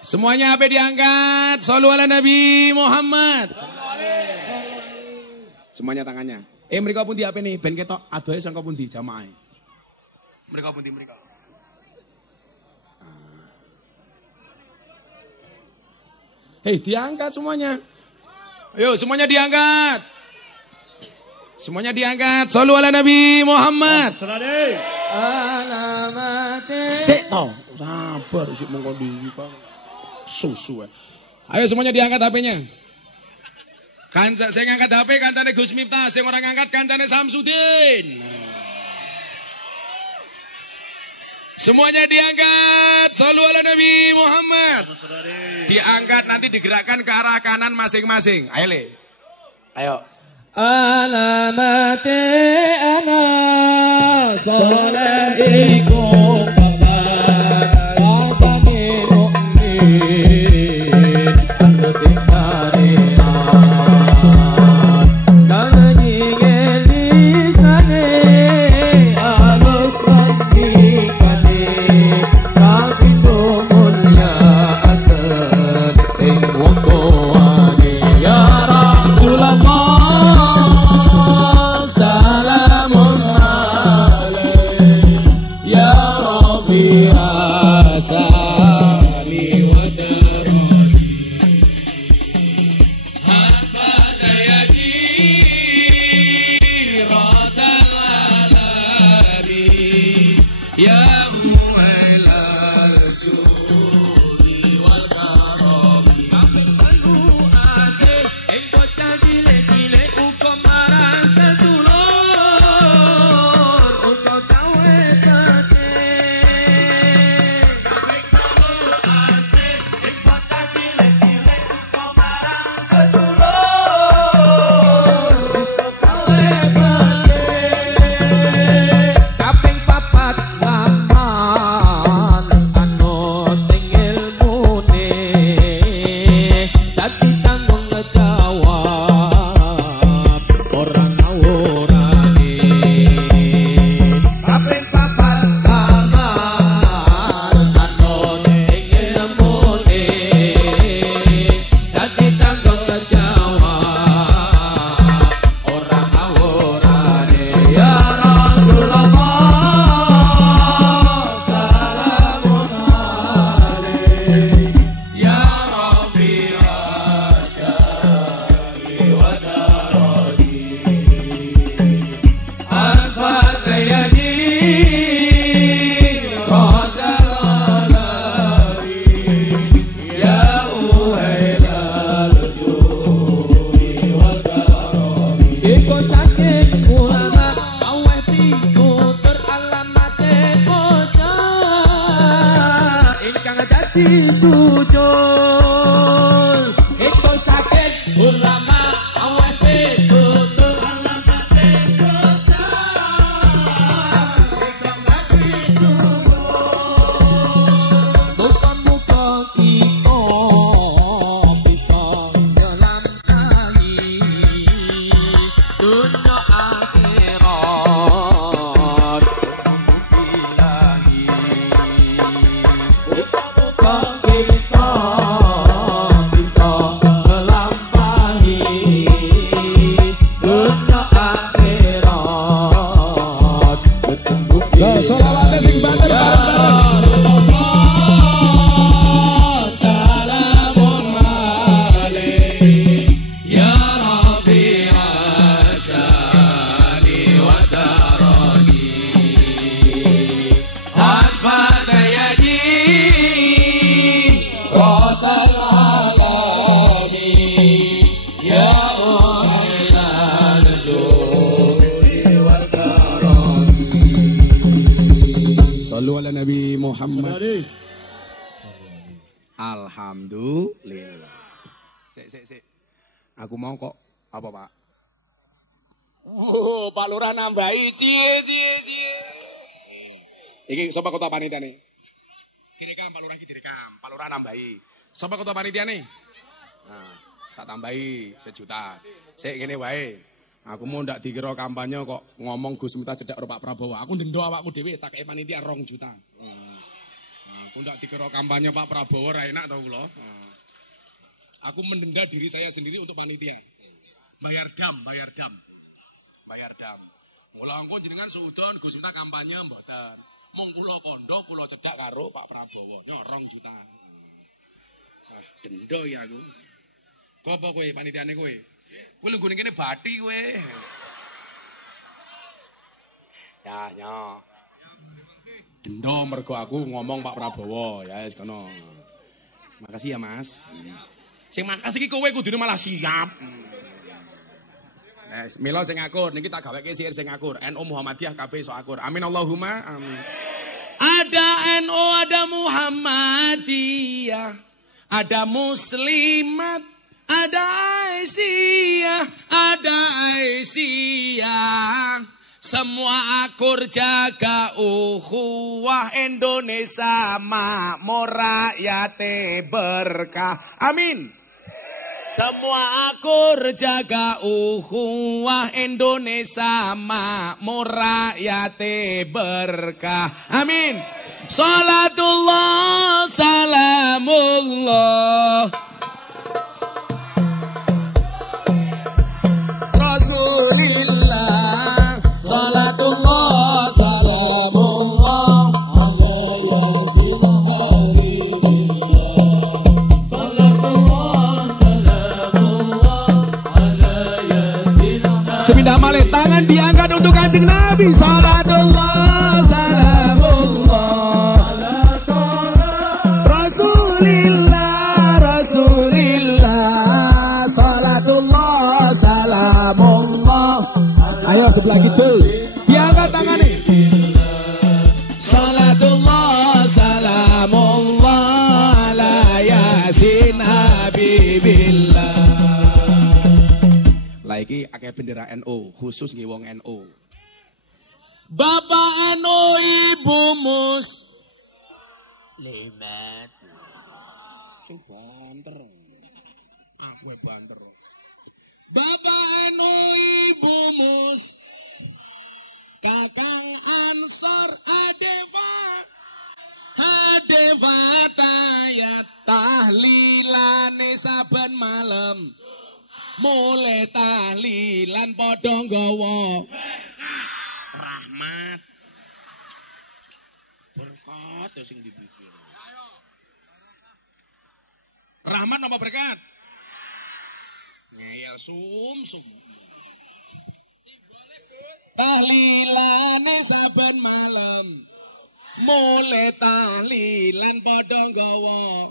Semuanya HP diangkat. Shollu ala Nabi Muhammad. Semuanya tangannya. Mereka pun di HP nih, ben ketok adohe sangka pundi jamaah. Mereka pun di mereka. Hei, diangkat semuanya. Ayo, semuanya diangkat. Semuanya diangkat. Shollu ala Nabi Muhammad. Sik to, sabar sik mung kondisi Pak. Susu. Ayo semuanya diangkat HP-nya. Kanca sing ngangkat HP kancane Gus Miftah, sing ora ngangkat kancane Samsudin. Semuanya diangkat. Shollu ala Nabi Muhammad. Diangkat nanti digerakkan ke arah kanan masing-masing. Ayo Le. Ayo. Alamate ana salaikum Ya mu'ailal judi wal karami kabeh perlu asih ing bocah cilik-cilik uga marang sedulur uga gawe penting kabeh perlu asih ing bocah cilik-cilik uga marang sedulur uga gawe penting kaping papat laman anut ing ilmune dadi tanggung jawab ora ngawurane kaping papat laman anut ing ilmune dadi tanggung jawab ora ngawurane ya Rasulullah salamun alaik ya Rabbi asali wa darani anfat yadi qadal alami ya uhailal judi wal karami iko sakit ulama aweh pitutur alamate bocah ingkang dadi jujur iko sakit ulama aweh pitutur alamate bocah ingkang dadi jujur muga-muga kita bisa nyelametani dunya akhirat mugi-mugi muga-muga kita bisa melampaui dunya akhirat mugi-mugi Sholawatnya sing banter bareng-bareng. salamun alaik ya Rabbi asani wa darani anfat yadi qadal alami ya uhailal judi wal karami Sallu ala Nabi Muhammad. Alhamdulillah. Sik. Aku mau kok apa, Pak? Oh, Pak Lurah nambahi cie. Iki sapa kota panitia nih? Direkam Pak Lurah iki direkam. Pak Lurah nambahi. Sapa kota panitia nih? Nah, tak tambahi 1 juta. Sik ngene wae. Aku mau ndak dikira kampanye kok ngomong Gus Miftah cedak karo Pak Prabowo. Aku ndendo awakku dhewe tak kei panitia 2 juta. Aku ndak dikira kampanye Pak Prabowo ra enak to kula. Aku mendenda diri saya sendiri untuk panitia. Bayar dam. Mula engko jenengan suudon Gus Miftah kampanye mboten. Mung kula kandha kula cedak karo Pak Prabowo. Nyok 2 juta. Dendo ya aku. Kopo kowe panitiane kowe? Kowe lungguh ning kene bathi kowe. Ya. Dendo mergo aku ngomong Pak Prabowo, ya wis kono. Makasih ya, Mas. Sing makasih iki kowe kudune malah siap. Mila sing akur niki tak gaweke sihir sing akur. NU Muhammadiyah kabeh iso akur. Amin Allahumma amin. Ada NU, ada Muhammadiyah, ada Muslimat, ada Aisyah. Semua akur jaga ukhuwah Indonesia makmur rakyate berkah. Amin. Semua akur jaga ukhuwah Indonesia makmur rakyate berkah. Amin. Salatullah salamullah Rasulillah. Salatullah salamullah Sepindah malih tangan diangkat untuk Kanjeng Nabi. Salatullah salamullah sebelah kidul. Diangkat tangannya. Salatullah salamullah ala yasin habibillah. Lah iki akeh bendera NU, khusus nggih wong NU. Bapak NU Ibu Mus Limat. Sing banter. Aku banter. Bapak NU Ibu Mus Kakang Ansor Adeva tayat tahlilane saben malam. Mulai tahlilan padha nggawa rahmat. Berkat sing dipikir. Rahmat apa berkat? Ngeyel sum. Tahlilane saben malam. Mulai tahlilan padha nggawa.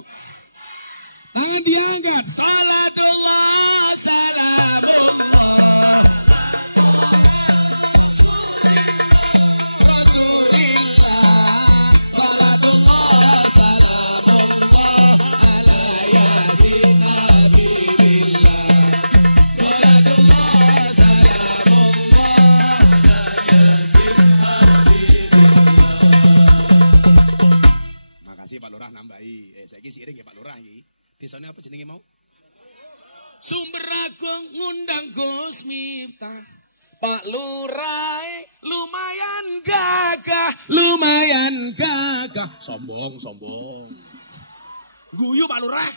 Ayo diangkat. Salatullah salamullah. Rasulillah. Salatullah salamullah ala yasin habibillah. Salatullah salamullah ala yasin habibillah. Makasih Pak Lurah nambahi. Saiki siring ya Pak Lurah iki. Desane apa jenenge mau? Sumber Agung ngundang Gus Miftah. Pak Lurah lumayan gagah. Sombong. Guyu Pak Lurah.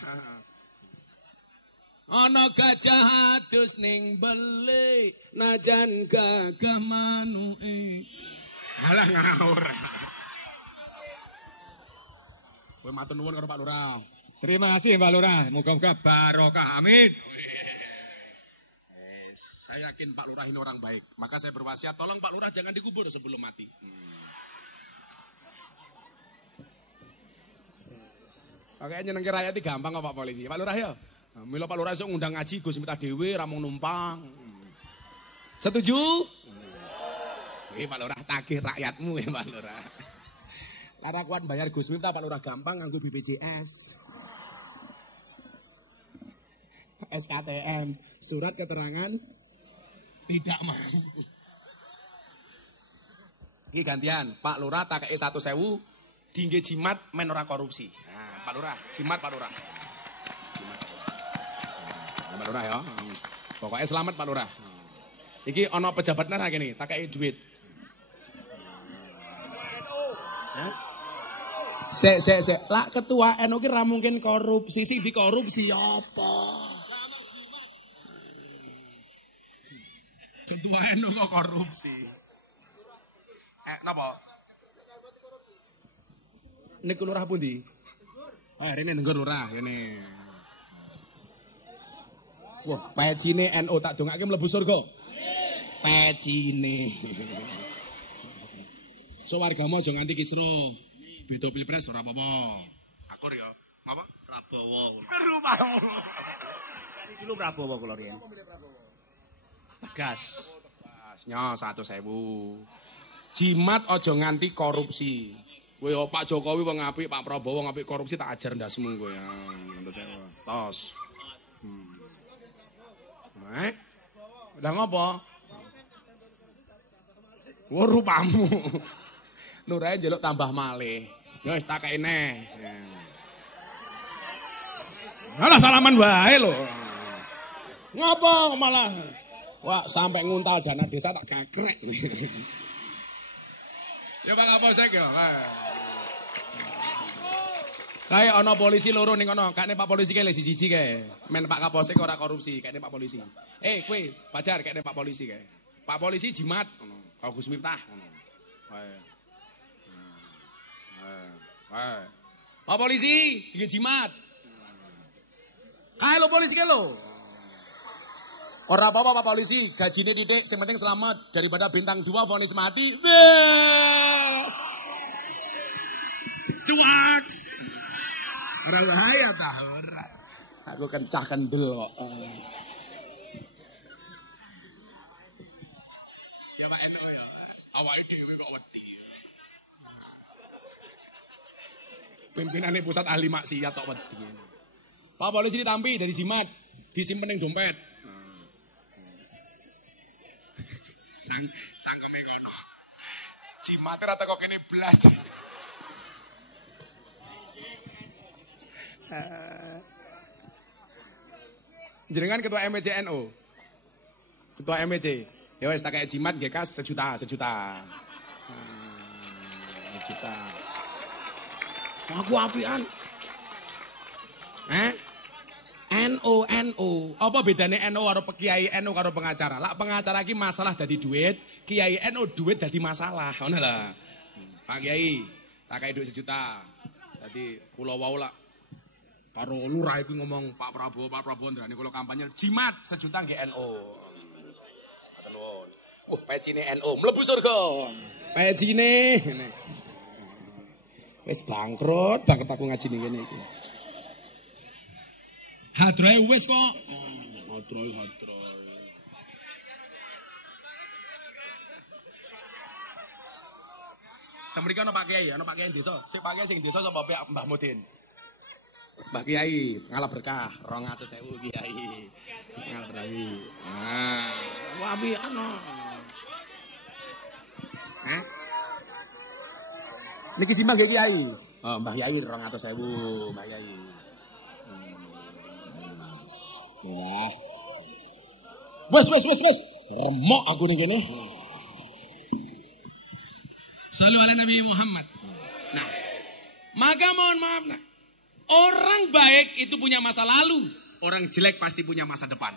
Ana gajah adus ning beli, najan gagah manuke. Halah ngawur. Kowe matur nuwun karo Pak Lurah. Terima kasih Pak Lurah, moga-moga barokah, amin. Saya yakin Pak Lurah ini orang baik, maka saya berwasiat tolong Pak Lurah jangan dikubur sebelum mati. Oke, nyenengke rakyat iki gampang kok Pak Polisi. Pak Lurah ya. Mila Pak Lurah esuk ngundang ngaji Gus Miftah dhewe ra mung numpang. Setuju? Pak Lurah tagih rakyatmu ya Pak Lurah. Lara kuat bayar Gus Miftah Pak Lurah gampang nganggo BPJS. SKTM, surat keterangan tidak mampu. Ini gantian, Pak Lurah tak kei 1.000, dingge jimat men ora korupsi. Nah, Pak Lurah, jimat Pak Lurah. Pak Lurah ya. Pokoknya selamat Pak Lurah. Iki ono pejabat nara gini, tak kei duit. Sek. Lah ketua NU ki ra mungkin korupsi, sing dikorupsi apa? Ketua NU kok korupsi. Napa? Niku lurah pundi? Rene Nenggur lurah kene. Wah, pecine NU tak dongake mlebu surga. Pecine. So wargamu aja nganti kisra. Beda pilpres ora apa-apa. Akur ya. Ngapa? Prabowo. Iki lho Prabowo kula riyen. Tegas. Nya 1.000. Jimat aja nganti korupsi. Kowe Pak Jokowi wong apik, Pak Prabowo wong apik, korupsi tak ajar ndasmu kowe ya. Tos. Udah ngopo? Wo rupamu. Nurae njaluk tambah malih. Ya wis tak kene. Alah salaman wae lho. Ngopo malah? Wah, sampai nguntal dana desa tak gagrek. Ya Pak Kapolsek ya. Kayak ono polisi loro ning kono, kakne Pak polisi kae le siji kae. Men Pak Kapolsek ora korupsi, kakne Pak polisi. Kowe pacar kakne Pak polisi kae. Pak polisi jimat ngono. Kau Gus Miftah ngono. Pak polisi iki jimat. Kae lo polisi kae lo. Ora apa-apa Pak polisi, gajine titik, sing penting selamat daripada bintang 2 vonis mati. Cuaks. Ora bahaya ta ora. Aku kencah kendel kok. Ya Pimpinannya pusat ahli maksiat tok wedi. Pak polisi ditampi dari jimat, disimpen ning dompet. Cangkeme kono. Jimate ra teko kene blas. Jenengan ketua MEC NU. Ketua MEC. Ya wis tak kayak jimat nggih kas sejuta. Sejuta. Aku apian. NU. Apa bedane NU karo kiai NU karo pengacara? Lah pengacara iki masalah dadi duit, kiai NU duit dadi masalah. Ngono lah. Pak Kiai, tak kayak duit sejuta. Dadi kula wau lah karo lurah iku ngomong Pak Prabowo ndrani kula kampanye jimat sejuta nggih NU. Ngoten nuwun. Pecine NU mlebu surga. Pecine ngene. Wis bangkrut aku ngaji ning kene iki. Hadroe wis kok. Hadroe. Temriki ana Pak Kiai desa. Sik Pak Kiai sing desa sapa Mbah Mudin. Mbah Kiai ngalah berkah 200.000 Kiai. Ngalah berkah. Wabi ana. Niki simbah nggih Kiai. Oh, Mbah Kiai 200.000, Mbah Kiai. Wah. Wes. Remok aku ning kene. Sallu ala Nabi Muhammad. Nah, maka mohon maaf nak. Orang baik itu punya masa lalu, orang jelek pasti punya masa depan.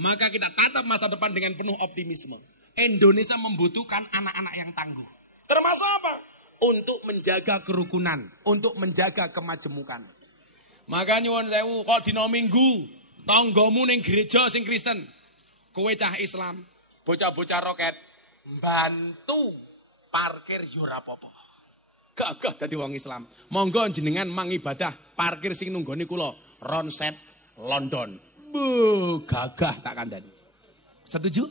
Maka kita tatap masa depan dengan penuh optimisme. Indonesia membutuhkan anak-anak yang tangguh. Termasuk apa? Untuk menjaga kerukunan, untuk menjaga kemajemukan. Maka nyuwun sewu, kok dina Minggu tanggamu ning gereja sing Kristen, kowe cah Islam, bocah-bocah roket, bantu parkir yo ora apa-apa. Gagah dadi wong Islam. Monggo jenengan mangibadah parkir sing nunggoni kula Ronset London. Gagah tak kandhani. Setuju?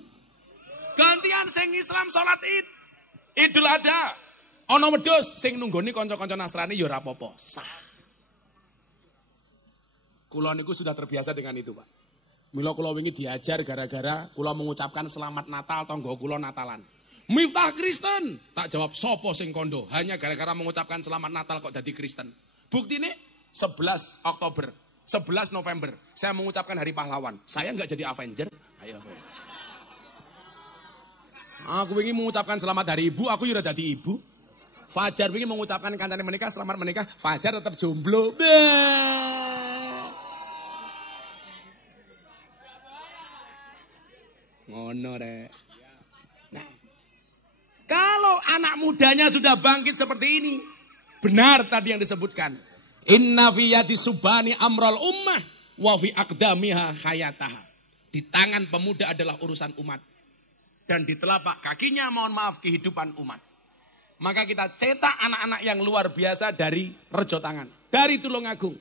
Gantian sing Islam salat Id. Idul Adha. Ana wedhus sing nunggoni kanca-kanca Nasrani ya ora apa-apa. Sah. Kula niku sudah terbiasa dengan itu, Pak. Mila kula wingi diajar gara-gara kula mengucapkan selamat Natal tangga kula Natalan. Miftah Kristen. Tak jawab sopo sing kondo. Hanya gara-gara mengucapkan selamat Natal kok jadi Kristen. Bukti ini 11 Oktober, 11 November. Saya mengucapkan hari pahlawan. Saya nggak jadi Avenger. Ayo. Aku ingin mengucapkan selamat hari ibu. Aku udah jadi ibu. Fajar ingin mengucapkan kancane menikah. Selamat menikah. Fajar tetap jomblo. Ngono rek. Nah. Kalau anak mudanya sudah bangkit seperti ini, benar tadi yang disebutkan. Inna fi yadi subani amral ummah wa fi aqdamiha hayataha. Di tangan pemuda adalah urusan umat. Dan di telapak kakinya mohon maaf kehidupan umat. Maka kita cetak anak-anak yang luar biasa dari Rejo Tangan. Dari Tulungagung.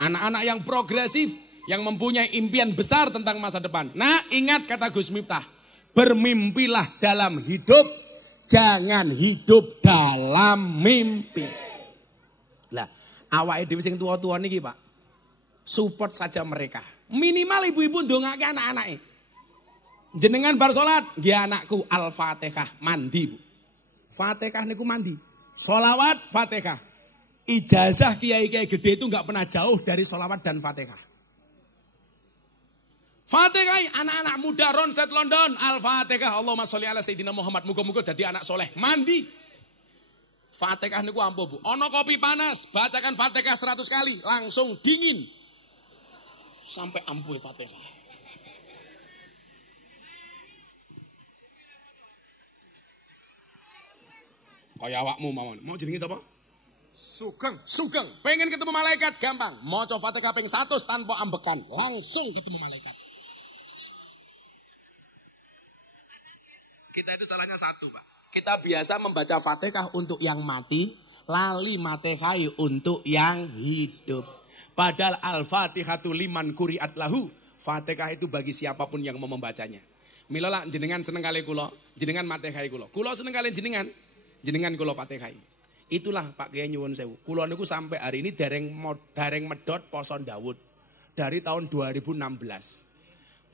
Anak-anak yang progresif, yang mempunyai impian besar tentang masa depan. Nah ingat kata Gus Miftah. Bermimpilah dalam hidup. Jangan hidup dalam mimpi. Lah, awake dhewe sing tua-tua niki, Pak. Support saja mereka. Minimal ibu-ibu ndongake anak-anake. Jenengan bar salat, nggih anakku Al-Fatihah mandi, Bu. Fatihah niku mandi. Sholawat, Fatihah. Ijazah kiai-kiai gede itu enggak pernah jauh dari sholawat dan Fatihah. Fatihah, anak-anak muda Ronset London, Al-Fatihah, Allahumma sholli ala Sayyidina Muhammad, muga-muga dadi anak soleh, mandi. Fatihah niku ampuh, Bu. Ono kopi panas, bacakan Fatihah 100 kali, langsung dingin. Sampai ampuh Fatihah. Kaya awakmu mawon. Mau jenenge sapa? Sugeng. Pengen ketemu malaikat gampang. Maca Fatihah ping 100 tanpa ambekan, langsung ketemu malaikat. Kita itu salahnya satu, Pak. Kita biasa membaca Fatihah untuk yang mati, lali Fatihah untuk yang hidup. Padahal Al-Fatihatu liman quri'at lahu. Fatihah itu bagi siapapun yang mau membacanya. Mila lah jenengan seneng kali kula, jenengan Fatihah kula. Kula seneng kali jenengan kula Fatihah. Itulah Pak Kiai nyuwun sewu. Kula niku sampai hari ini dereng medhot poso Daud dari tahun 2016.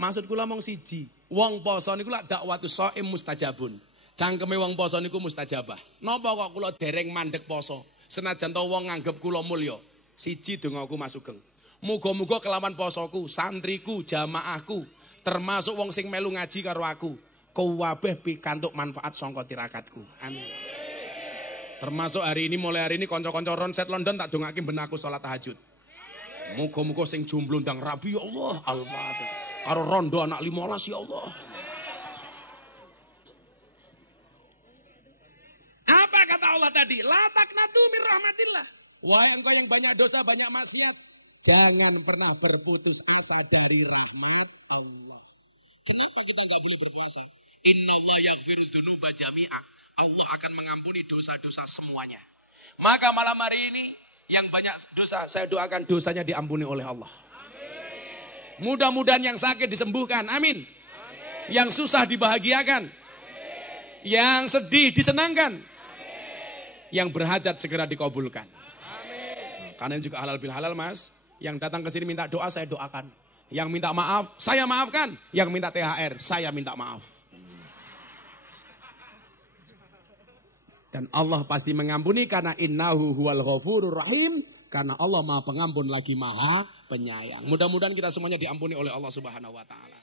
Maksud kula mong siji, wong poso niku lak dakwatus shaim mustajabun. Cangkeme wong poso niku mustajabah. Napa kok kula dereng mandek poso? Senajan to wong nganggep kula mulya. Siji dongaku Mas Sugeng. Muga-muga kelawan posoku, santriku, jamaahku, termasuk wong sing melu ngaji karo aku, kabeh pikantuk manfaat sangka tirakatku. Amin. Termasuk hari ini, mulai hari ini konco-konco Ronset London tak dongake ben aku salat tahajud. Muga-muga sing jomblo ndang rabi ya Allah, Al-Fatihah. Karo rondo anak 15 ya Allah. Apa kata Allah tadi? La taqnatu min rahmatillah. Wahai engkau yang banyak dosa, banyak maksiat, jangan pernah berputus asa dari rahmat Allah. Kenapa kita enggak boleh berpuasa? Innallaha yaghfiru dzunuba jami'a. Allah akan mengampuni dosa-dosa semuanya. Maka malam hari ini yang banyak dosa, saya doakan dosanya diampuni oleh Allah. Mudah-mudahan yang sakit disembuhkan. Amin. Yang susah dibahagiakan. Yang sedih disenangkan. Yang berhajat segera dikabulkan. Karena juga halal bil halal, Mas. Yang datang ke sini minta doa, saya doakan. Yang minta maaf, saya maafkan. Yang minta THR, saya minta maaf. Dan Allah pasti mengampuni karena innahu huwal ghafurur rahim. Karena Allah maha pengampun lagi maha penyayang. Mudah-mudahan kita semuanya diampuni oleh Allah Subhanahu wa ta'ala.